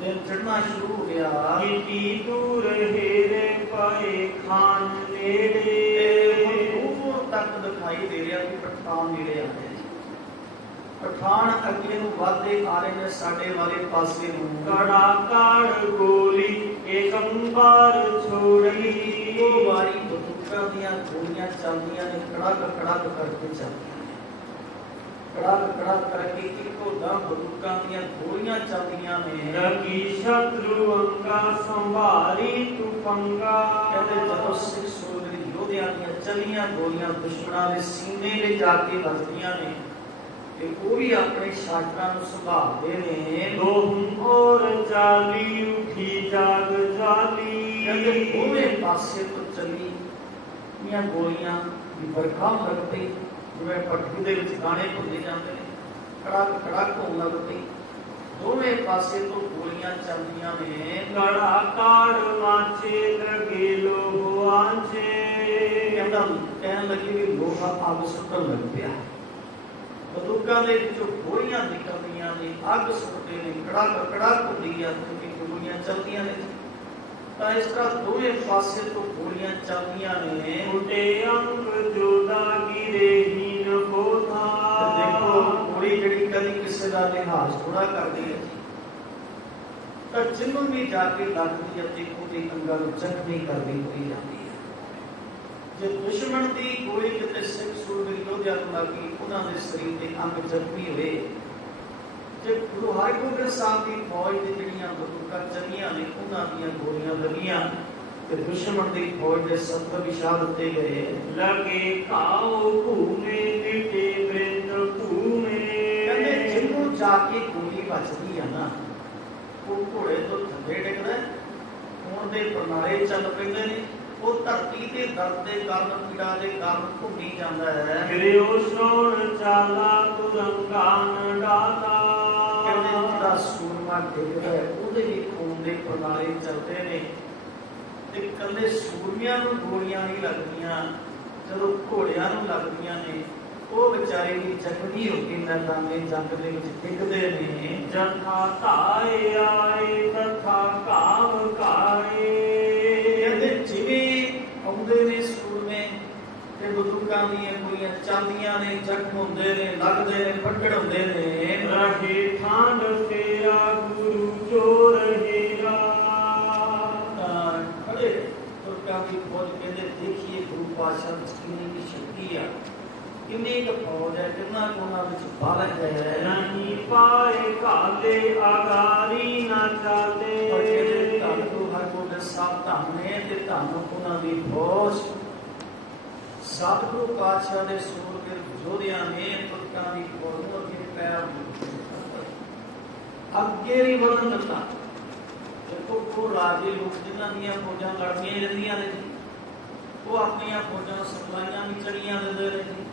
ਦਿਨ ਚੜ੍ਹਨਾ ਸ਼ੁਰੂ ਹੋ ਗਿਆ। ਕਿਤੀ ਦੂਰ ਹੇਰੇ ਪਾਏ ਖਾਨ ਨੇੜੇ। ਦੂਰ ਤੱਕ ਦਿਖਾਈ ਦੇ ਰਿਹਾ ਕਿ ਪਠਾਨ ਨੇੜੇ ਆ ਰਹੇ ਨੇ, ਪਠਾਨ ਅੱਗੇ ਨੂੰ ਵਧਦੇ ਆ ਰਹੇ ਨੇ ਸਾਡੇ ਵਾਲੇ ਪਾਸੇ ਨੂੰ। ਕੜਾ ਕਾੜ ਗੋਲੀ ਏਕੰਬਾਰ ਛੋੜੀ। ਦੋ ਵਾਰੀ ਬੰਦੂਕਾਂ ਦੀਆਂ ਗੋਲੀਆਂ ਚੱਲਦੀਆਂ ਨੇ, ਕੜਕ ਕੜਕ ਕਰਕੇ ਚੱਲਦੀਆਂ ਨੇ, ਕੜਕ ਕੜਕ ਕਰਕੇ ਇੱਕੋ ਦਮ ਬੰਦੂਕਾਂ ਦੀਆਂ ਗੋਲੀਆਂ ਚੱਲਦੀਆਂ ਨੇ। ਰਗੀ ਸ਼ਤਰੂ ਅੰਗਾ ਸੰਭਾਰੀ ਤੂੰ ਪੰਗਾ। ਕਹਿੰਦੇ ਜਦੋਂ ਸਿੱਖ ਸੂਰਬੀਰ ਯੋਧਿਆਂ ਦੀਆਂ ਚੱਲੀਆਂ ਗੋਲੀਆਂ ਦੁਸ਼ਮਣਾਂ ਦੇ ਸੀਨੇ ਵਿੱਚ ਜਾ ਕੇ ਵੱਜਦੀਆਂ ਨੇ, ਤੇ ਉਹ ਵੀ ਆਪਣੇ ਸ਼ਾਸਤਰਾਂ ਨੂੰ ਸੰਭਾਲਦੇ ਨੇ। ਦੋਹਮ ਔਰ ਚਾਲੀ ਉਠੀ ਜਾਗ ਜਾਲੀ। ਕਹਿੰਦੇ ਦੋਵੇਂ ਪਾਸੇ ਤੋਂ ਚੱਲੀਆਂ ਗੋਲੀਆਂ ਦੀ ਵਰਖਾ ਲੱਗ ਪਈ, ਜਿਵੇਂ ਭੱਠੀ ਦੇ ਵਿੱਚ ਗਾਣੇ ਭੁੱਲੇ ਜਾਂਦੇ ਨੇ, ਕੜਕ ਕੜਕ ਹੋਣ ਲੱਗ ਪਈ। ਦੋਵੇਂ ਪਾਸੇ ਤੋਂ ਗੋਲੀਆਂ ਚੱਲਦੀਆਂ ਨੇ। ਕੜਾ ਕਾੜ ਮਾਚੇ ਲਗੇ ਲੋਹ ਆਂਚੇ। ਕਹਿੰਦਾ ਕਹਿਣ ਲੱਗੀ ਵੀ ਲੋਹਾ ਅੱਗ ਸੁੱਟਣ ਲੱਗ ਪਿਆ, ਬੰਦੂਕਾਂ ਦੇ ਵਿੱਚੋਂ ਗੋਲੀਆਂ ਨਿਕਲਦੀਆਂ ਨੇ, ਅੱਗ ਸੁੱਟਦੇ ਨੇ, ਕੜਕ ਕੜਕ ਹੁੰਦੀ ਆ, ਕਿਉਂਕਿ ਗੋਲੀਆਂ ਚੱਲਦੀਆਂ ਨੇ। ਤਾਂ ਇਸ ਤਰ੍ਹਾਂ ਦੋਵੇਂ ਪਾਸੇ ਤੋਂ ਗੋਲੀਆਂ ਚੱਲਦੀਆਂ ਨੇ। ਉਡੇ ਅੰਗ ਜੋਦਾ ਗਿਰੇ ਹੀਨ ਬੋਧਾ। ਦੇਖੋ कभी किसी का लिहाज थोड़ा करती है जी। तो जिन्हों भी जाके लगती है ਉਹਦੇ ਅੰਗਾਂ ਨੂੰ ਜ਼ਖਮੀ ਕਰਦੀ ਹੋਈ ਜਾਂਦੀ ਹੈ। ਜੇ ਦੁਸ਼ਮਣ ਦੀ ਗੋਲੀ ਕਿਤੇ ਸਿੱਖ ਸੂਰਬੀਰ ਯੋਧਿਆਂ ਨੂੰ ਲੱਗੀ, ਉਹਨਾਂ ਦੇ ਸਰੀਰ ਦੇ ਅੰਗ ਜ਼ਖਮੀ ਹੋਏ। ਜੇ ਗੁਰੂ ਹਰਿਗੋਬਿੰਦ ਸਾਹਿਬ ਦੀ ਫੌਜ ਦੇ ਜਿਹੜੀਆਂ ਬੰਦੂਕਾਂ ਚੱਲੀਆਂ ਨੇ, ਉਹਨਾਂ ਦੀਆਂ ਗੋਲੀਆਂ ਲੱਗੀਆਂ ਤੇ ਦੁਸ਼ਮਣ ਦੀ ਫੌਜ ਦੇ 70 ਵਿਛਾ ਦਿੱਤੇ ਗਏ। ਲਗੇ ਘਾਉ ਭੂਮੇ ਮਿਟੇ ਬਿੰਦ ਭੂਮੇ। ਕਹਿੰਦੇ ਜਿਹਨੂੰ ਜਾ ਕੇ ਗੋਲੀ ਵੱਜਦੀ ਆ ਨਾ, ਉਹ ਘੋੜੇ ਤੋਂ ਥੱਲੇ ਡਿੱਗਦਾ, ਖੂਨ ਦੇ ਪ੍ਰਣਾਲੇ ਚੱਲ ਪੈਂਦੇ ਨੇ, ਉਹ ਧਰਤੀ ਤੇ ਦਰਦ ਦੇ ਕਾਰਨ, ਪੀੜਾ ਦੇ ਕਾਰਨ ਘੁੰਮੀ ਜਾਂਦਾ ਹੈ। ਗਿਰਿਓ ਸੋਣ ਚਾਲਾ ਤੁਰੰਗਾਨ ਡਾਤਾ। ਕਹਿੰਦੇ ਜਿਹੜਾ ਸੂਰਮਾ ਡਿੱਗਦਾ ਹੈ, ਉਹਦੇ ਵੀ ਖੂਨ ਦੇ ਪ੍ਰਣਾਲੇ ਚੱਲਦੇ ਨੇ ਤੇ ਕੱਲੇ ਸੂਰਮਿਆਂ ਨੂੰ ਗੋਲੀਆਂ ਨਹੀਂ ਲੱਗਦੀਆਂ, ਜਦੋਂ ਘੋੜਿਆਂ ਨੂੰ ਲੱਗਦੀਆਂ ਨੇ ਉਹ ਵਿਚਾਰੇ ਵੀ ਜ਼ਖਮੀ ਹੋ ਕੇ ਮੈਦਾਨੇ ਜੰਗ ਦੇ ਵਿੱਚ ਡਿੱਗਦੇ ਨੇ। ਜਥਾ ਧਾਏ ਆਏ ਤਥਾ ਕਾਮ ਕਾਏ। ਕਹਿੰਦੇ ਜਿਵੇਂ ਆਉਂਦੇ ਨੇ ਸੂਰਮੇ ਤੇ ਬੰਦੂਕਾਂ ਦੀਆਂ ਗੋਲੀਆਂ ਚੱਲਦੀਆਂ ਨੇ, ਜ਼ਖਮ ਹੁੰਦੇ ਨੇ, ਲੱਗਦੇ ਨੇ, ਫੱਟੜ ਹੁੰਦੇ ਨੇ। ਰਹੇ ਠਾਂਡ ਤੇਰਾ ਗੁਰੂ ਜੋ ਰਹੇਗਾ। ਖੜੇ ਤੁਰਕਾਂ ਦੀ ਫੌਜ ਕਹਿੰਦੇ ਦੇਖੀਏ ਗੁਰੂ ਪਾਤਸ਼ਾਹ ਵਿੱਚ ਕਿੰਨੀ ਦੀ ਸ਼ਕਤੀ ਆ, ਕਿੰਨੀ ਕੁ ਫੌਜ ਹੈ, ਕਿੰਨਾ ਕੁ ਉਹਨਾਂ ਵਿੱਚ ਬਲ ਹੈ। ਨਹੀਂ ਪਾਏ ਕਾਲੇ ਆਗਾਰੀ ਨਾ ਚਾਲੇ। ਪਰ ਜਿਹੜੇ ਧੰਨ ਗੁਰੂ ਹਰਿਗੋਬਿੰਦ ਸਾਹਿਬ ਧੰਨ ਨੇ ਤੇ ਧੰਨ ਉਹਨਾਂ ਦੀ ਫੌਜ, ਸਤਿਗੁਰੂ ਪਾਤਸ਼ਾਹ ਦੇ ਸੂਰਬੀਰ ਯੋਧਿਆਂ ਨੇ ਤੁਰਕਾਂ ਦੀ ਫੌਜ ਨੂੰ ਅੱਗੇ ਪੈਰ ਅੱਗੇ ਨਹੀਂ ਵਧਣ ਦਿੱਤਾ। ਦੇਖੋ ਉਹ ਰਾਜੇ ਲੋਕ ਜਿਨ੍ਹਾਂ ਦੀਆਂ ਫੌਜਾਂ ਲੜਦੀਆਂ ਰਹਿੰਦੀਆਂ ਨੇ ਜੀ, ਉਹ ਆਪਣੀਆਂ ਫੌਜਾਂ ਸਪਲਾਈਆਂ ਵੀ ਚੜੀਆਂ ਦਿੰਦੇ ਨੇ ਜੀ।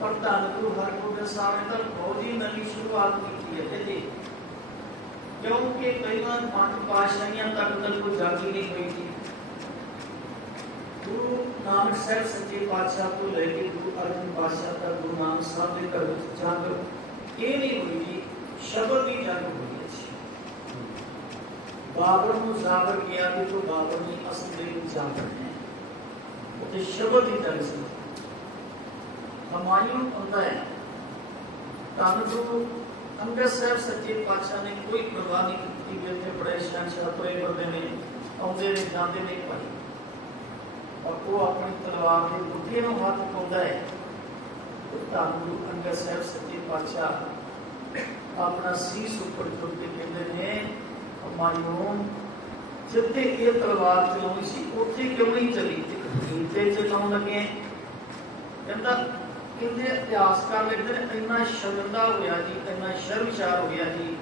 ਪਰ ਧੰਨ ਗੁਰੂ ਹਰਿਗੋਬਿੰਦ ਸਾਹਿਬ ਨੇ ਤਾਂ ਫੌਜ ਹੀ ਨਵੀਂ ਸ਼ੁਰੂਆਤ ਕੀਤੀ ਹੈ ਜੀ, ਕਿਉਂਕਿ ਪਹਿਲਾਂ 5 ਪਾਤਸ਼ਾਹੀਆਂ ਤੱਕ ਤਾਂ ਕੋਈ ਜੰਗ ਹੀ ਨਹੀਂ ਹੋਈ ਸੀ। ਗੁਰੂ ਨਾਨਕ ਸਾਹਿਬ ਸੱਚੇ ਪਾਤਸ਼ਾਹ ਤੋਂ ਲੈ ਕੇ ਗੁਰੂ ਅਰਜਨ ਪਾਤਸ਼ਾਹ ਤੱਕ ਗੁਰੂ ਨਾਨਕ ਸਾਹਿਬ ਦੇ ਘਰ ਵਿੱਚ ਜੰਗ ਇਹ ਨਹੀਂ ਹੋਈ ਜੀ, ਸ਼ਬਦ ਦੀ ਜੰਗ ਹੋਈ ਹੈ ਜੀ। ਬਾਬਰ ਨੂੰ ਜ਼ਾਬਰ ਕਿਹਾ ਕਿ ਤੂੰ ਬਾਬਰ ਨਹੀਂ, ਅਸਲ ਦੇ ਵਿੱਚ ਜ਼ਾਬਰ ਹੈ। ਉਹ ਸ਼ਬਦ ਦੀ ਜੰਗ ਸੀ। ਹਮਾਯੂੰ ਹੁੰਦਾ ਹੈ, ਧੰਨ ਗੁਰੂ ਅੰਗਦ ਸਾਹਿਬ ਸੱਚੇ ਪਾਤਸ਼ਾਹ ਨੇ ਕੋਈ ਪਰਵਾਹ ਨਹੀਂ ਕੀਤੀ ਕਿ ਇੱਥੇ ਬੜੇ ਸ਼ਹਿਨशाह ਤੁਰੇ ਫਿਰਦੇ ਨੇ, ਆਉਂਦੇ ਨੇ ਜਾਂਦੇ ਨੇ ਭਾਈ, ਔਰ ਉਹ ਆਪਣੀ ਤਲਵਾਰ ਦੇ ਮੁੱਠੇ ਨੂੰ ਹੱਥ ਪਾਉਂਦਾ ਹੈ। ਧੰਨ ਗੁਰੂ ਅੰਗਦ ਸਾਹਿਬ ਸੱਚੇ ਪਾਤਸ਼ਾਹ ਆਪਣਾ ਸੀਸ ਉੱਪਰ ਚੁੱਕ ਕੇ ਕਹਿੰਦੇ ਨੇ, ਹਮਾਯੂੰ ਜਿੱਥੇ ਇਹ ਤਲਵਾਰ ਚਲਾਉਣੀ ਸੀ ਉੱਥੇ ਕਿਉਂ ਨਹੀਂ ਚਲੀ, ਤੇ ਚਲਾਉਣ ਲੱਗੇ। ਕਹਿੰਦੇ ਇਤਿਹਾਸਕਾਰ ਲਿਖਦੇ ਨੇ ਇੰਨਾ ਸ਼ਰਮਿੰਦਾ ਹੋਇਆ ਜੀ, ਇੰਨਾ ਸ਼ਰਮਸ਼ਾਰ ਹੋ ਗਿਆ ਜੀ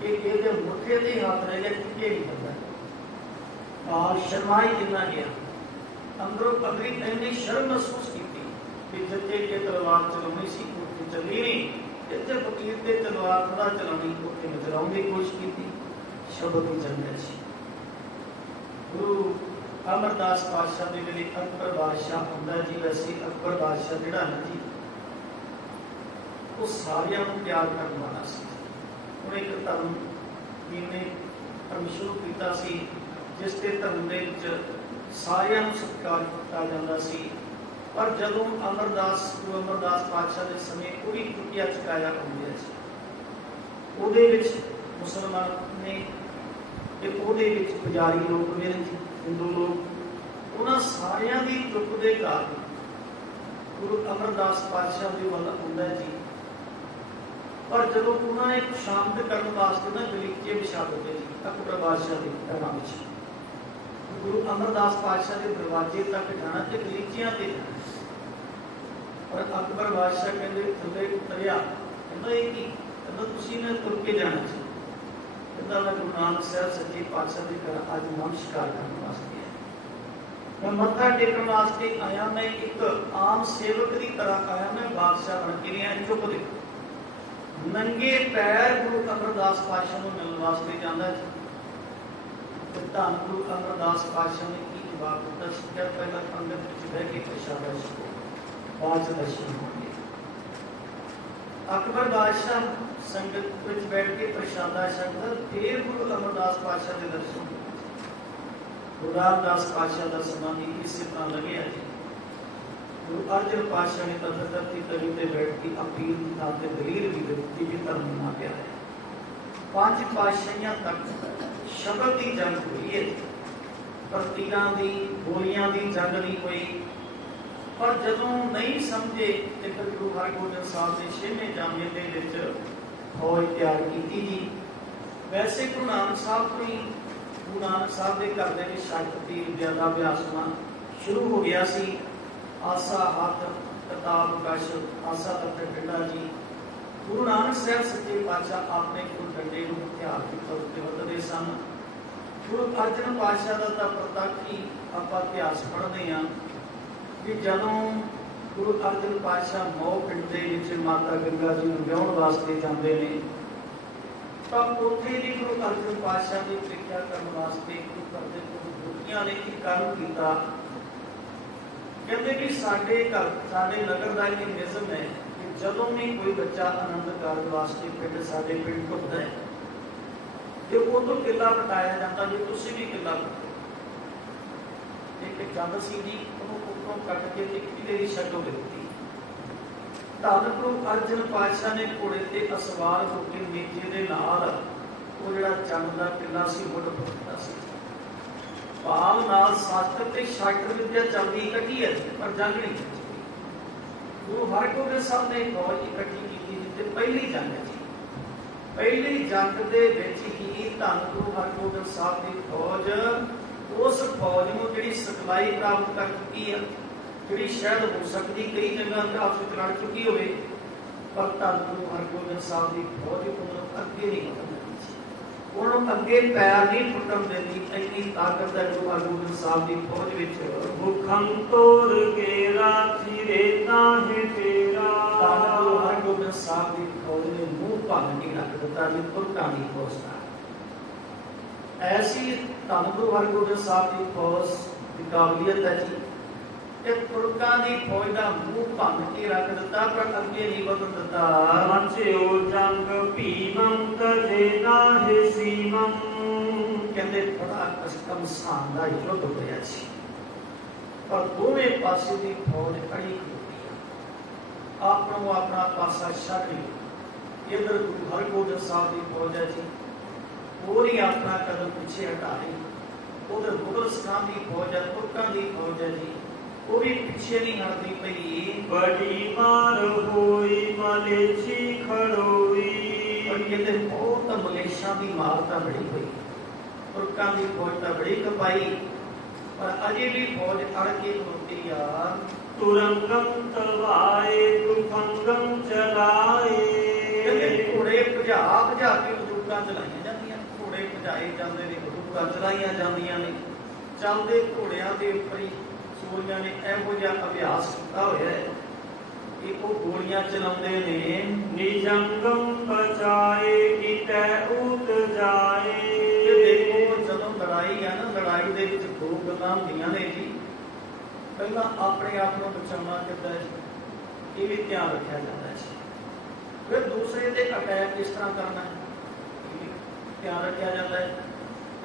ਕਿ ਇਹਦੇ ਮੁੱਠੇ ਤੇ ਹੱਥ ਰਹਿ ਗਿਆ, ਟੁੱਟੇ ਨਹੀਂ ਸਕਦਾ। ਔਰ ਸ਼ਰਮਾਈ ਕਿੰਨਾ ਗਿਆ, ਅੰਦਰੋਂ ਅਗਲੀ ਇੰਨੀ ਸ਼ਰਮ ਮਹਿਸੂਸ ਕੀਤੀ ਕਿ ਜਿੱਥੇ ਇਹ ਤਲਵਾਰ ਚਲਾਉਣੀ ਸੀ ਉੱਥੇ ਚੱਲੀ ਨਹੀਂ, ਇੱਥੇ ਫਕੀਰ ਤੇ ਤਲਵਾਰ ਥੋੜਾ ਚਲਾਉਣੀ, ਉੱਥੇ ਮੈਂ ਚਲਾਉਣ ਦੀ ਕੋਸ਼ਿਸ਼ ਕੀਤੀ। ਸ਼ਬਦ ਦੀ ਜੰਗ ਸੀ। ਗੁਰੂ ਅਮਰਦਾਸ ਪਾਤਸ਼ਾਹ ਦੇ ਵੇਲੇ ਅਕਬਰ ਬਾਦਸ਼ਾਹ ਹੁੰਦਾ ਜੀ। ਵੈਸੇ ਅਕਬਰ ਬਾਦਸ਼ਾਹ ਜਿਹੜਾ ਹੈ ਜੀ, ਉਹ ਸਾਰਿਆਂ ਨੂੰ ਪਿਆਰ ਕਰਨ ਵਾਲਾ ਸੀ। ਉਹਨੇ ਇੱਕ ਧਰਮ ਨੇ ਧਰਮ ਸ਼ੁਰੂ ਕੀਤਾ ਸੀ, ਜਿਸ ਦੇ ਧਰਮ ਦੇ ਵਿੱਚ ਸਾਰਿਆਂ ਨੂੰ ਸਤਿਕਾਰ ਕੀਤਾ ਜਾਂਦਾ ਸੀ। ਪਰ ਜਦੋਂ ਗੁਰੂ ਅਮਰਦਾਸ ਪਾਤਸ਼ਾਹ ਦੇ ਸਮੇਂ ਕੋਈ ਟੁੱਟਿਆ ਚੁਕਾਇਆ ਹੋ ਗਿਆ ਸੀ, ਉਹਦੇ ਵਿੱਚ ਮੁਸਲਮਾਨ ਨੇ ਤੇ ਉਹਦੇ ਵਿੱਚ ਪੁਜਾਰੀ ਲੋਕ ਨੇ, ਹਿੰਦੂ ਲੋਕ, ਉਹਨਾਂ ਸਾਰਿਆਂ ਦੀ ਚੁੱਪ ਦੇ ਕਾਰਨ ਗੁਰੂ ਅਮਰਦਾਸ ਪਾਤਸ਼ਾਹ ਦੇ ਵੱਲ ਆਉਂਦਾ ਜੀ। ਪਰ ਜਦੋਂ ਉਹਨਾਂ ਨੇ ਸ਼ਾਂਤ ਕਰਨ ਵਾਸਤੇ ਨਾ ਗਲੀਚੇ ਵਿਛਾ ਦਿੱਤੇ ਜੀ ਅਕਬਰ ਬਾਦਸ਼ਾਹ ਦੇ ਘਰਾਂ ਵਿੱਚ, ਗੁਰੂ ਅਮਰਦਾਸ ਪਾਤਸ਼ਾਹ ਦੇ ਦਰਵਾਜ਼ੇ ਤੱਕ ਜਾਣਾ ਤੇ ਗਲੀਚਿਆਂ ਤੇ ਜਾਣਾ। ਪਰ ਅਕਬਰ ਬਾਦਸ਼ਾਹ ਕਹਿੰਦੇ ਥੱਲੇ ਉਤਰਿਆ, ਕਹਿੰਦਾ ਇਹ ਕੀ, ਕਹਿੰਦਾ ਤੁਸੀਂ ਨੇ ਤੁਰ ਕੇ ਜਾਣਾ ਸੀ। ਕਹਿੰਦਾ ਮੈਂ ਗੁਰੂ ਨਾਨਕ ਸਾਹਿਬ ਸੱਚੇ ਪਾਤਸ਼ਾਹ ਦੇ ਘਰ ਅੱਜ ਨਮਸਕਾਰ ਕਰਨ ਵਾਸਤੇ ਆਇਆ, ਮੈਂ ਮੱਥਾ ਟੇਕਣ ਵਾਸਤੇ ਆਇਆ, ਮੈਂ ਇੱਕ ਆਮ ਸੇਵਕ ਦੀ ਤਰ੍ਹਾਂ ਆਇਆ, ਮੈਂ ਬਾਦਸ਼ਾਹ ਬਣ ਕੇ ਨਹੀਂ ਆਇਆ। ਚੁੱਪ ਦੇਖੋ, ਨੰਗੇ ਪੈਰ ਗੁਰੂ ਅਮਰਦਾਸ ਪਾਤਸ਼ਾਹ ਨੂੰ ਮਿਲਣ ਵਾਸਤੇ ਜਾਂਦਾ ਜੀ। ਤੇ ਧੰਨ ਗੁਰੂ ਅਮਰਦਾਸ ਪਾਤਸ਼ਾਹ ਨੇ ਕੀ ਜਵਾਬ ਦਿੱਤਾ ਸੀ? ਪਹਿਲਾਂ ਪੰਗਤ ਵਿੱਚ ਬਹਿ ਕੇ ਪ੍ਰਸ਼ਾਦਾ ਛਕੋ, ਬਾਅਦ ਚ ਦਰਸ਼ਨ ਹੋਣਗੇ। ਅਕਬਰ ਬਾਦਸ਼ਾਹ ਸੰਗਤ ਵਿੱਚ ਬੈਠ ਕੇ ਪ੍ਰਸ਼ਾਦਾ ਛਕਦਾ, ਫਿਰ ਗੁਰੂ ਅਮਰਦਾਸ ਪਾਤਸ਼ਾਹ ਦੇ ਦਰਸ਼ਨ। ਗੁਰੂ ਰਾਮਦਾਸ ਪਾਤਸ਼ਾਹ ਦਾ ਸਮਾਂ ਇਸੇ ਤਰ੍ਹਾਂ ਲੱਗਿਆ ਜੀ। गुरु अर्जन पातशाह ने धरती तली ते बैठ के अपील की नाम ते दलील भी दी भी धर्म ना गया है। पांच पातशाहियां तक शब्द की जंग हुई है, पर तीरां दी गोलियां दी जंग नहीं हुई। पर जदों नहीं समझे ते फिर गुरु हरगोबिंद साहब ने 6वें जामे दे विच फौज तैयार की जी। वैसे गुरु नानक साहब को ही गुरु नानक साहब के घर में शक्त तीर विद्या का अभ्यास होना शुरू हो गया सी। आसा हाथ किताब कश आसा तक डंडा जी। गुरु नानक साहब सच्चे पातशाह अपने गुरु डंडे को हथियार के तौर पर वरतते सन। गुरु अर्जन पातशाह का तो प्रतक्ष ही आप इतिहास पढ़ते हैं कि जदों गुरु अर्जन पातशाह मौ पिंड के विच माता गंगा जी को विआउण वास्ते जाते हैं, तो उत्थे भी गुरु अर्जन पातशाह की प्रीख्या करने वास्ते गुरु अर्जन गुरमुखियां ने एक काम किया। कहते कि साडे घर साडे नगर का एक निज़म है कि जदों भी कोई बच्चा आनंद कारज वास्ते पिंड साडे पिंड ढुकता है तो वो तो किला कटाया जाता, जो तुसीं भी किला कटो। एक चंद सी जी उन्होंने कट के किले की शक्ल दिखती। धन गुरु अर्जन पातशाह ने घोड़े ते असवार होकर नेजे दे नाल वो जिहड़ा चंद का किला सी मुड़ फुटता सी। भाव नाल शास्त्र ते शास्त्र विद्या चलती इकट्ठी है, पर जंग नहीं चलती। गुरु हरगोबिंद साहब ने फौज इकट्ठी की जिथे पहली जंग थी। पहली जंग दे विच ही धन गुरु हरगोबिंद साहब की फौज उस फौज नूं जिहड़ी सिखलाई प्राप्त कर चुकी है, जिहड़ी शायद हो सकती कई जगह आपस लड़ चुकी होवे, पर धन गुरु हरगोबिंद साहब की फौज उन्होंने अगे नहीं बढ़न देती, उन्होंने अगे पैर नहीं फुटन देती। इतनी ताकत है गुरु हरगोबिंद साहब की फौज विच। भुखम तोड़ के राखी रेता है तेरा। धन गुरु हरगोबिंद साहब की फौज ने मुंह भंन के रख दिता जी तुरकां दी फौज का। ऐसी धन गुरु हरगोबिंद साहब की फौज की काबलियत है जी कि तुरकां दी फौज का मुंह भंन के रख दिता, पर अगे नहीं बढ़न दिता। मचेओ जंग भीमं तजे नाहि सीमं। कहते बड़ा कष्टम सान का युद्ध होया सी, पर दोवें पासे की फौज अड़ी खलोती है, आपनों अपना पासा छड्ड ली। इधर गुरु हरगोबिंद साहब की फौज है जी, और ही अपना कदम पीछे हटा ली। उधर मुगल सखान की फौज है, तुर्कां की फौज है जी, वो भी पीछे नहीं हटती पई। बड़ी मार होई मलेची खड़ोई। और कहते बहुत मलेशिया की मार तो बड़ी हुई, तुर्कां की फौज तो बड़ी खपाई, पर अजे भी फौज अड़ के खलोती आ। तुरंगम तलवाए तुफंगम चलाए। कहते घोड़े भजा भजा के बंदूकां चलाईयां जांदियां, घोड़े भजाए जांदे ने, बंदूकां चलाईयां जांदियां ने। चलदे घोड़ियां दे उपर ही सूरियां ने इहो जिहा अभ्यास किया होया है कि वो गोलियां चलाउंदे ने। निजंगम बचाए इतै उत जाए। ते देखो जदों लड़ाई है ना, लड़ाई दे विच दो गल्लां हुंदियां ने जी। पहला अपने आप को बचाना कितना है, ये भी ध्यान रखा जाता है। फिर दूसरे ते अटैक किस तरह करना है, ये भी ध्यान रखा जाता है।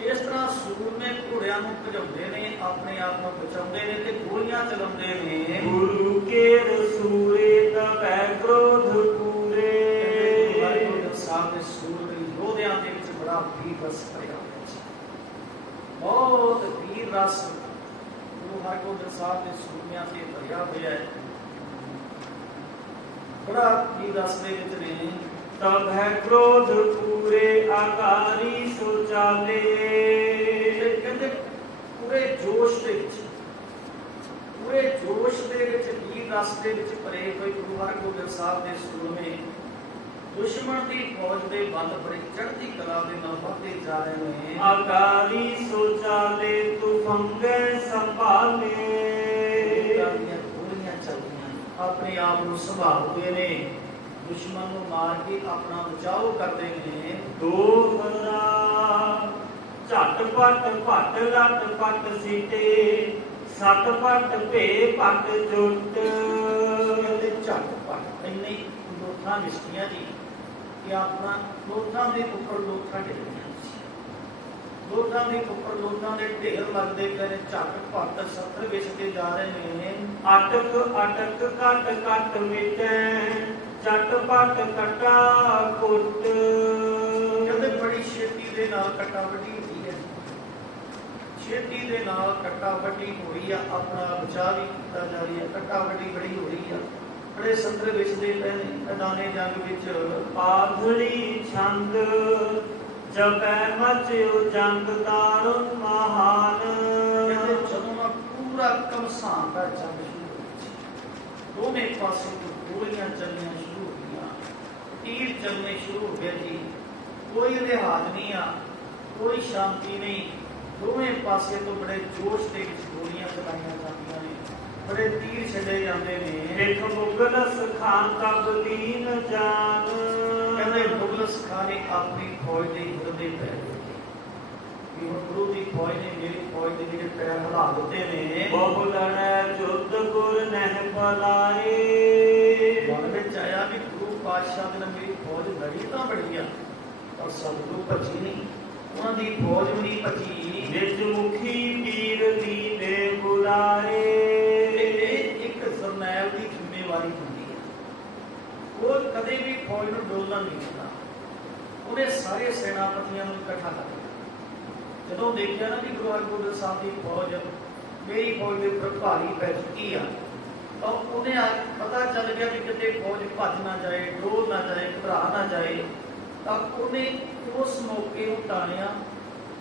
इस तरह सूरमे घोड़ियां नूं भजाउंदे ने, अपने आप को बचाउंदे ने ते गोलियां चलाउंदे ने। गुरु के रसूरे तबै क्रोध पूरे। गुरु हरगोबिंद साहब दे सूर योद्धियां दे विच बड़ा वीर रस भरिया होया सी, बहुत वीर रस गुरु हरगोबिंद साहब दे सूरमियां ते भरिया होया है। बड़ा वीर रस दे विच ने। तब है क्रोध पूरे आकारी शौचाले। कहते पूरे जोश दे विच, पूरे जोश दे विच वीर रस दे विच भरे हुए गुरु हरगोबिंद साहब दे सूरमे दुश्मन की फौज दे बल बड़ी चढ़ती कला दे नाल वधदे जा रहे हैं। आकारी शौचाले तुफंगे संभाले। गोलियां चलदियां, अपने आप को संभालते ने, दुश्मन को मार के अपना बचाव करते हैं। दोहरा झटपट भट लट पट सीटे। सतपट भे पट जुट। झटपट इन्नी लोथां विछदियां जी कि अपना लोथां दे उपर लोथां डिगदियां। ਲੋਕਾਂ ਦੇ ਉੱਪਰ ਲੋਕਾਂ ਦੇ ਢੇਰ ਲੱਗਦੇ ਪਏ ਨੇ, ਝੱਟ ਭੱਟ ਸੱਥਰ ਵਿਛਦੇ ਜਾ ਰਹੇ ਨੇ। ਅਟਕ ਅਟਕ ਘਟ ਘਟ ਮਿਟੈ ਝਟਪਟ ਕਟਾ ਕੁੱਟ। ਕਹਿੰਦੇ ਬੜੀ ਛੇਤੀ ਦੇ ਨਾਲ ਕੱਟਾ ਵੱਢੀ ਹੋਈ ਹੈ, ਛੇਤੀ ਦੇ ਨਾਲ ਕੱਟਾ ਵੱਢੀ ਹੋਈ ਆ, ਆਪਣਾ ਬਚਾਅ ਵੀ ਕੀਤਾ ਜਾ ਰਹੀ ਹੈ, ਕੱਟਾ ਵੱਢੀ ਬੜੀ ਹੋ ਰਹੀ ਆ, ਬੜੇ ਸੱਥਰ ਵਿਛਦੇ ਪਏ ਨੇ ਮੈਦਾਨੇ ਜੰਗ ਵਿੱਚ। ਆਧੜੀ ਛੰਦ ਜਪੈ ਮਚਿਓ ਜੰਗ ਦਾਰੁਣ ਮਹਾਨ। ਕਹਿੰਦੇ ਜਦੋਂ ਨਾ ਪੂਰਾ ਘਮਸਾਨ ਦਾ ਜੰਗ ਸ਼ੁਰੂ ਹੋਇਆ, ਦੋਵੇਂ ਪਾਸੇ ਤੋਂ ਗੋਲੀਆਂ ਚੱਲਣੀਆਂ ਸ਼ੁਰੂ ਹੋ ਗਈਆਂ, ਤੀਰ ਚੱਲਣੇ ਸ਼ੁਰੂ ਹੋ ਗਏ ਜੀ। ਕੋਈ ਲਿਹਾਜ਼ ਨਹੀਂ ਆ, ਕੋਈ ਸ਼ਾਂਤੀ ਨਹੀਂ, ਦੋਵੇਂ ਪਾਸੇ ਤੋਂ ਬੜੇ ਜੋਸ਼ ਦੇ ਵਿੱਚ ਗੋਲੀਆਂ ਚਲਾਈਆਂ ਜਾਂਦੀਆਂ ਨੇ, ਬੜੇ ਤੀਰ ਛੱਡੇ ਜਾਂਦੇ ਨੇ। ਦੇਖ ਮੁਗਲਸ ਖਾਨ ਤਬਦੀਨ ਜਾਨ। ਕਹਿੰਦੇ ਮੁਗਲਸ ਖਾਨ ਨੇ ਆਪਣੀ ਫੌਜ ਦੇ ਹਿਰਦੇ ਪੈ ਕਿ ਹੁਣ ਗੁਰੂ ਦੀ ਫੌਜ ਨੇ ਮੇਰੀ ਫੌਜ ਦੇ ਜਿਹੜੇ ਪੈਰ ਹਿਲਾ ਦਿੱਤੇ ਨੇ। ਬਹੁ ਲੜੈ ਜੁੱਧ ਗੁਰ ਨਹਿ ਬਲਾਏ। ਮਨ ਵਿੱਚ ਆਇਆ ਵੀ ਗੁਰੂ ਪਾਤਸ਼ਾਹ ਨੇ ਮੇਰੀ ਫੌਜ ਲੜੀ ਤਾਂ ਬੜੀ ਆ, ਪਰ ਸਤਿਗੁਰੂ ਭੱਜੀ ਨਹੀਂ, ਉਹਨਾਂ ਦੀ ਫੌਜ ਵੀ ਨਹੀਂ ਭੱਜੀ। ਨਿਜ ਮੁਖੀ ਵੀਰ ਦੀ ਨੇ ਬੁਲਾਏ। ਇਹ ਇੱਕ ਜਰਨੈਲ ਦੀ ਜ਼ਿੰਮੇਵਾਰੀ ਹੁੰਦੀ ਹੈ, ਉਹ ਕਦੇ ਵੀ ਫੌਜ ਨੂੰ ਡੋਲਣ ਨਹੀਂ ਦਿੰਦਾ। ਉਹਨੇ ਸਾਰੇ ਸੈਨਾਪਤੀਆਂ ਨੂੰ ਇਕੱਠਾ ਕਰ ਲਿਆ। ਜਦੋਂ ਦੇਖਿਆ ਨਾ ਕਿ ਗੁਰੂ ਹਰਗੋਬਿੰਦ ਸਾਹਿਬ ਦੀ ਫੌਜ ਮੇਰੀ ਫੌਜ ਦੇ ਉੱਪਰ ਭਾਰੀ ਪੈ ਚੁੱਕੀ ਆ, ਤਾਂ ਉਹਨੇ ਪਤਾ ਚੱਲ ਗਿਆ ਕਿ ਕਿਤੇ ਫੌਜ ਭੱਜ ਨਾ ਜਾਏ, ਡੋਲ ਨਾ ਜਾਏ, ਘਬਰਾ ਨਾ ਜਾਏ, ਤਾਂ ਉਹਨੇ ਉਸ ਮੌਕੇ ਨੂੰ ਟਾਣਿਆ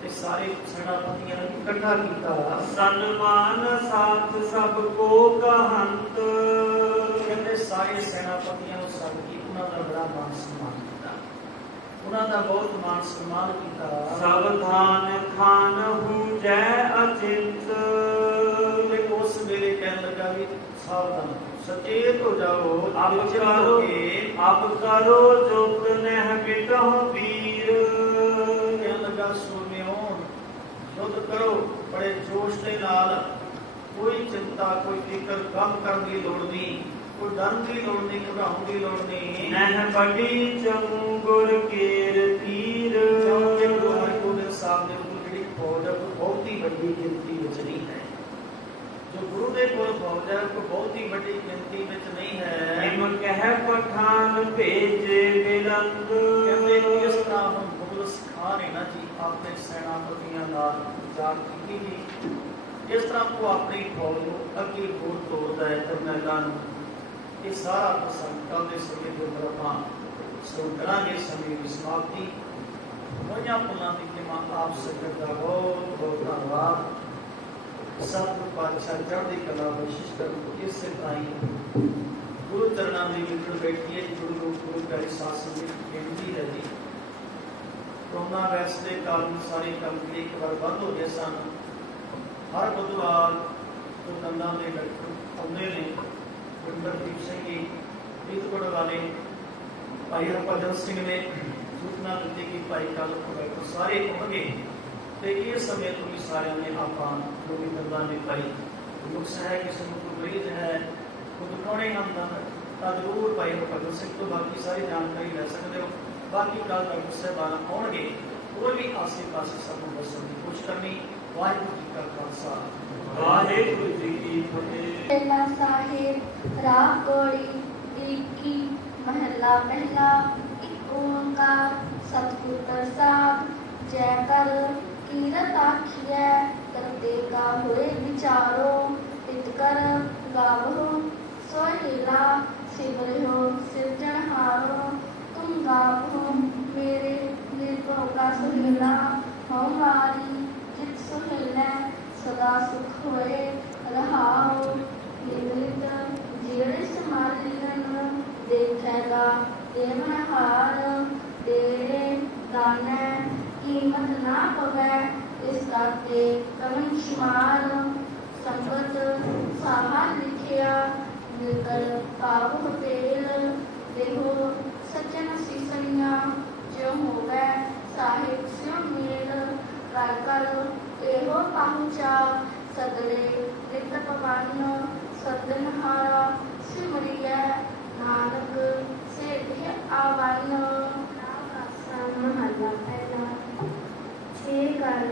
ਤੇ ਸਾਰੇ ਸੈਨਾਪਤੀਆਂ ਨੂੰ ਇਕੱਠਾ ਕੀਤਾ। ਸਨਮਾਨ ਸਾਥ ਸਭ ਕੋ ਕਹੰਤ। ਕਹਿੰਦੇ ਸਾਰੇ ਸੈਨਾਪਤੀਆਂ ਨੂੰ ਸੱਦ ਕੇ ਉਹਨਾਂ ਦਾ ਬੜਾ ਮਾਨ ਸਨਮਾਨ ਕੀਤਾ, ਉਹਨਾਂ ਦਾ ਬਹੁਤ ਮਾਨ ਸਨਮਾਨ ਕੀਤਾ। ਸਾਵਧਾਨ ਖਾਨ ਹੂੰ ਜੈ ਅਚਿੰਤ। ਉਸ ਵੇਲੇ ਕਹਿਣ ਲੱਗਾ ਵੀ ਸਾਵਧਾਨ ਸਚੇਤ ਹੋ ਜਾਓ, ਅਬ ਕਰੋ ਜੁਗ ਨਹਿ ਬਿਟਹੁ ਵੀਰ। ਕਹਿਣ ਲੱਗਾ ਸੁਣਿਓ, ਯੁੱਧ ਕਰੋ ਬੜੇ ਜੋਸ਼ ਦੇ ਨਾਲ, ਕੋਈ ਚਿੰਤਾ ਕੋਈ ਫਿਕਰ ਕੰਮ ਕਰਨ ਦੀ ਲੋੜ ਨਹੀਂ, ਕੋਈ ਡਰਨ ਦੀ ਲੋੜ ਨਹੀਂ, ਘਬਰਾਉਣ ਦੀ ਲੋੜ ਨਹੀਂ। ਨਹਿ ਬੜੀ ਚਮੂ ਗੁਰ ਕੇਰ ਤੀਰ। ਕਿਉਂਕਿ ਗੁਰੂ ਹਰਗੋਬਿੰਦ ਸਾਹਿਬ ਦੇ ਕੋਲ ਜਿਹੜੀ ਫੌਜ ਹੈ ਉਹ ਬਹੁਤ ਹੀ ਵੱਡੀ ਗਿਣਤੀ ਵਿੱਚ ਨਹੀਂ ਹੈ। ਜੋ ਗੁਰੂ ਦੇ ਕੋਲ ਫੌਜ ਹੈ ਉਹ ਬਹੁਤ ਹੀ ਵੱਡੀ ਗਿਣਤੀ ਵਿੱਚ ਨਹੀਂ ਹੈ। ਹਿਮ ਕਹਿ ਪਠਾਨ ਭੇਜੇ ਬਿਲੰਦ। ਕਹਿੰਦੇ ਇਸ ਤਰ੍ਹਾਂ ਹੁਣ ਮੁਗਲਸ ਖਾਨ ਨੇ ਨਾ ਜੀ ਆਪਣੇ ਸੈਨਾਪਤੀਆਂ ਨਾਲ ਜਾਗ ਕੀਤੀ ਜੀ, ਇਸ ਤਰ੍ਹਾਂ ਉਹ ਆਪਣੀ ਫੌਜ ਨੂੰ ਅੱਗੇ ਹੋਰ ਤੋਰਦਾ ਹੈ ਜਰਨੈਲਾਂ ਨੂੰ। ਇਹ ਸਾਰਾ ਪ੍ਰਸੰਗ ਕੱਲ੍ਹ ਦੇ ਸਮੇਂ ਦੇ ਉੱਪਰ ਆਪਾਂ ਸੁਣ ਕਰਾਂਗੇ। ਸਮੇਂ ਦੀ ਸਮਾਪਤੀ ਹੋਈਆਂ ਪੁਲਾਂ ਦੀ ਖਿਮਾ ਆਪ ਸੰਗਤ ਦਾ ਬਹੁਤ ਬਹੁਤ ਧੰਨਵਾਦ। ਸਤਿਗੁਰੂ ਪਾਤਸ਼ਾਹ ਚੜ੍ਹਦੀ ਕਲਾ ਬਖਸ਼ਿਸ਼ ਕਰਨ। ਇਸੇ ਤਰ੍ਹਾਂ ਹੀ ਗੁਰੂ ਚਰਨਾਂ ਦੇ ਵਿੱਚ ਬੈਠੀ ਹੈ ਗੁਰੂ ਪਿਆਰੀ ਸਾਧ ਸੰਗਤ ਬੇਨਤੀ ਹੈ ਜੀ। ਕੋਰੋਨਾ ਵਾਇਰਸ ਦੇ ਕਾਰਨ ਸਾਰੇ ਕੰਮ ਇੱਕ ਵਾਰ ਬੰਦ ਹੋ ਗਏ ਸਨ। ਹਰ ਬੁੱਧਵਾਰ ਤੋਂ ਦੰਦਾਂ ਦੇ ਡਾਕਟਰ ਆਉਂਦੇ ਨੇ। ਗੁਰਦੀਪ ਸਿੰਘ ਜੀ ਫਰੀਦਕੋਟ ਵਾਲੇ, ਭਾਈ ਹਰਭਜਨ ਸਿੰਘ ਨੇ ਸੂਚਨਾ ਦਿੱਤੀ ਕਿ ਭਾਈ ਕੱਲ੍ਹ ਤੋਂ ਡਾਕਟਰ ਸਾਰੇ ਆਉਣਗੇ ਤੇ ਇਸ ਸਮੇਂ ਤੋਂ ਵੀ ਸਾਰਿਆਂ ਨੇ ਆਪਾਂ ਜੋ ਵੀ ਦੰਦਾਂ ਦੇ ਭਾਈ ਨੁਕਸ ਹੈ, ਕਿਸੇ ਨੂੰ ਕੋਈ ਮਰੀਜ਼ ਹੈ, ਕੋਈ ਦਿਖਾਉਣੇ ਹਨ ਦੰਦ, ਤਾਂ ਜ਼ਰੂਰ ਭਾਈ ਹਰਭਜਨ ਸਿੰਘ ਤੋਂ ਬਾਕੀ ਸਾਰੀ ਜਾਣਕਾਰੀ ਲੈ ਸਕਦੇ ਹੋ। ਬਾਕੀ ਕੱਲ੍ਹ ਡਾਕਟਰ ਸਾਹਿਬਾਨ ਆਉਣਗੇ, ਹੋਰ ਵੀ ਆਸੇ ਪਾਸੇ ਸਭ ਨੂੰ ਦੱਸਣ ਦੀ ਕੋਸ਼ਿਸ਼ ਕਰਨੀ। ਵਾਹਿਗੁਰੂ ਜੀ ਕਾ ਖਾਲਸਾ, ਵਾਹਿਗੁਰੂ ਜੀ ਕੀ ਫਤਿਹ। ਪਹਿਲਾ ਸਾਹਿਬ ਰਾਗ ਗੌੜੀ ਏਕੀ ਮਹਲਾ ਪਹਿਲਾ। ਇੱਕ ਓੰਕਾਰ ਸਤਿਗੁਰ ਪ੍ਰਸਾਦ। ਜੈ ਕਰ ਕੀਰਤ ਆਖੀਐ ਕਰਤੇ ਕਾ ਹੋਏ ਵਿਚਾਰੋ। ਤਿਤ ਕਰ ਗਾਵਹੁ ਸੋਹਿਲਾ ਸਿਮਰਿਓ ਸਿਰਜਣਹਾਰੋ। ਤੁਮ ਗਾਵਹੁ ਮੇਰੇ ਨਿਰਭਉ ਕਾ ਸੁਹੇਲਾ। ਹਉ ਮਾਰੀ ਜਿਤ ਸੁਹੇਲੈ ਸਦਾ ਸੁਖ ਹੋਏ ਰਹਾਉ। ਨਿਮਿਤ ਜਿਹੜੇ ਸਮਾਲੀਨ ਦੇਖੈਗਾ ਦੇਵਨਹਾਰ। ਤੇਰੇ ਦਾਨੈ ਕੀਮਤ ਨਾ ਪਵੈ ਇਸ ਕਰਕੇ ਕਵਨ ਸ਼ੁਮਾਰ। ਸੰਗਤ ਸਾਹਾ ਲਿਖਿਆ ਨਿਕਲ ਪਾਵ ਤੇਲ। ਦੇਹੋ ਸੱਜਣ ਸੀਸਣੀਆਂ ਜਿਉ ਹੋਵੈ ਸਾਹਿਬ ਸਿਉ ਮੇਲ। ਕਰ ਕਰ ਇਹੋ ਪਹੁੰਚਾ ਸਗਲੇ ਨਿਤ ਪਵਨ। ਸਦਨਹਾਰਾ ਸਿਮਰਿਐ ਨਾਨਕ ਸੇਤਿ ਆਵਨ। ਮਹਲਾ ਪਹਿਲਾ। ਛੇ ਕਰ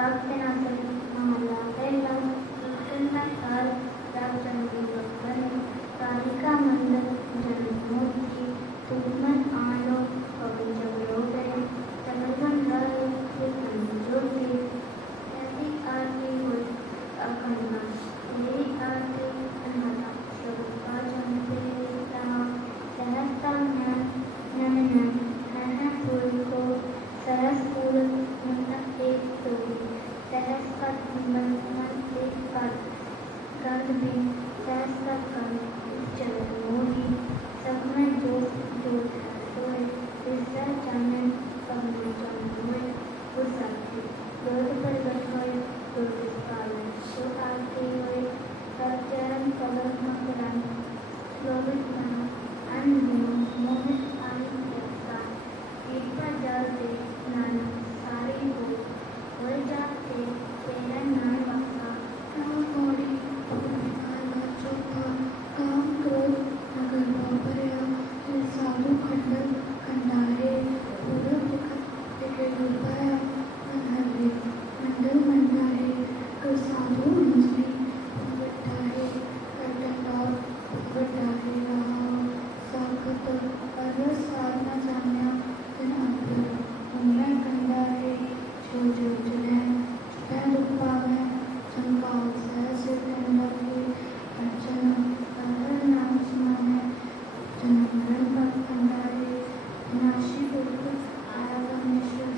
राग बिना सही महला पहला कृष्ण काल राग चंदी बने कालिका मंडल जन्मोत्सव तुमन आलो कवि जगलो गए तमिलवन लालो ज्योति ऐसी आरती हुई अखंडा मेरी आरती अनहता स्वरूपा चंद्रे राम सहस्ता ज्ञान नन नन फूल को सहस फूल मंत्र एक तोड़ी सहस का मन एक पद गंध भी सहस का गंध चल मोही सब में दोस्त जो सोए विसर चानन कमल चान हुए वो साथी रोज पर गठोए रोज पालन तो आते हुए सत्यरन कलम मकरन लोभित बना अनविनो मोहित आनंद जैसा कीर्ता जल दे नाना सारी हो जाते तेरा नाम वसा काम मोड़ी काला चौथा काम क्रोध नगर बाबरिया साधु खंडन खंडारे पूर्व दिखे डूबाया मनहरे मंडल मंडारे कर साधु मुस्लिम बट्टारे कर डंडौर बट्टारे रहा साखत अरस साधना जान्या दिन अंतर उन्हें कंडारे जो जो जले छुपे दुख पावे चंकाल सहसे कंडारे अर्चना अरहर नाम सुनाने जन्म मरण पर कंडारे विनाशी दुख आया परमेश्वर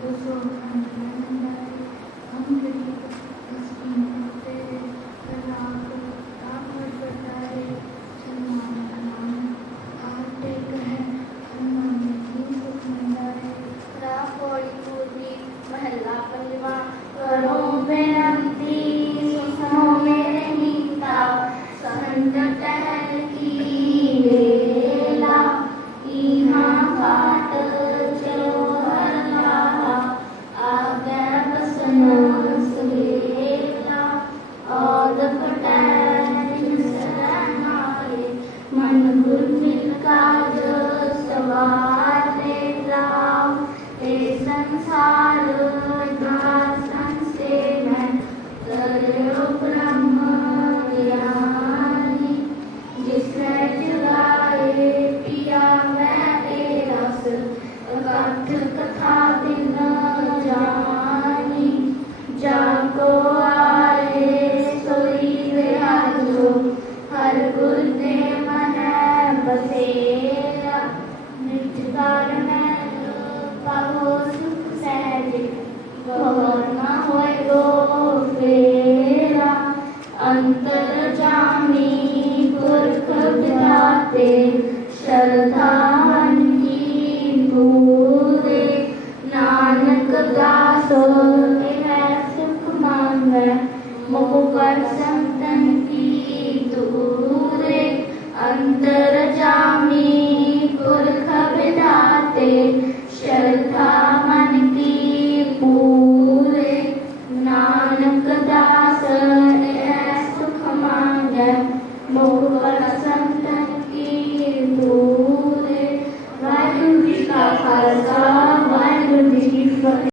दूसरों खंडन कंडारे हम गिरी तस्वीर तेरे राग राग भर बटारे सन्मान नाम आटे कहे हनुमान की सुख मंडारे राग पौड़ी पूर्वी महला पहलवा करो बेनती सुनो मेरे मीता संत टहल की वेला यहाँ बाट चलो हल्ला आगे बसनो सवेला और पटैन सरनाए मन गुर मिल काज सवारे राम ए संसार दासन से मैं करो ब्रह्म ज्ञानी जिसने जगाए पिया मैं रस कथ कथा दिन जानी जाको आए सोई विराजो हर गुर दे मन बसेरा निज कारण पावो सुख सहज गौर न होए गो फेरा अंतर जामी पुरख विधाते श्रद्धावन की पूरे नानक दासो यह सुख मांगे मुख पर संतन की दूरे अंतर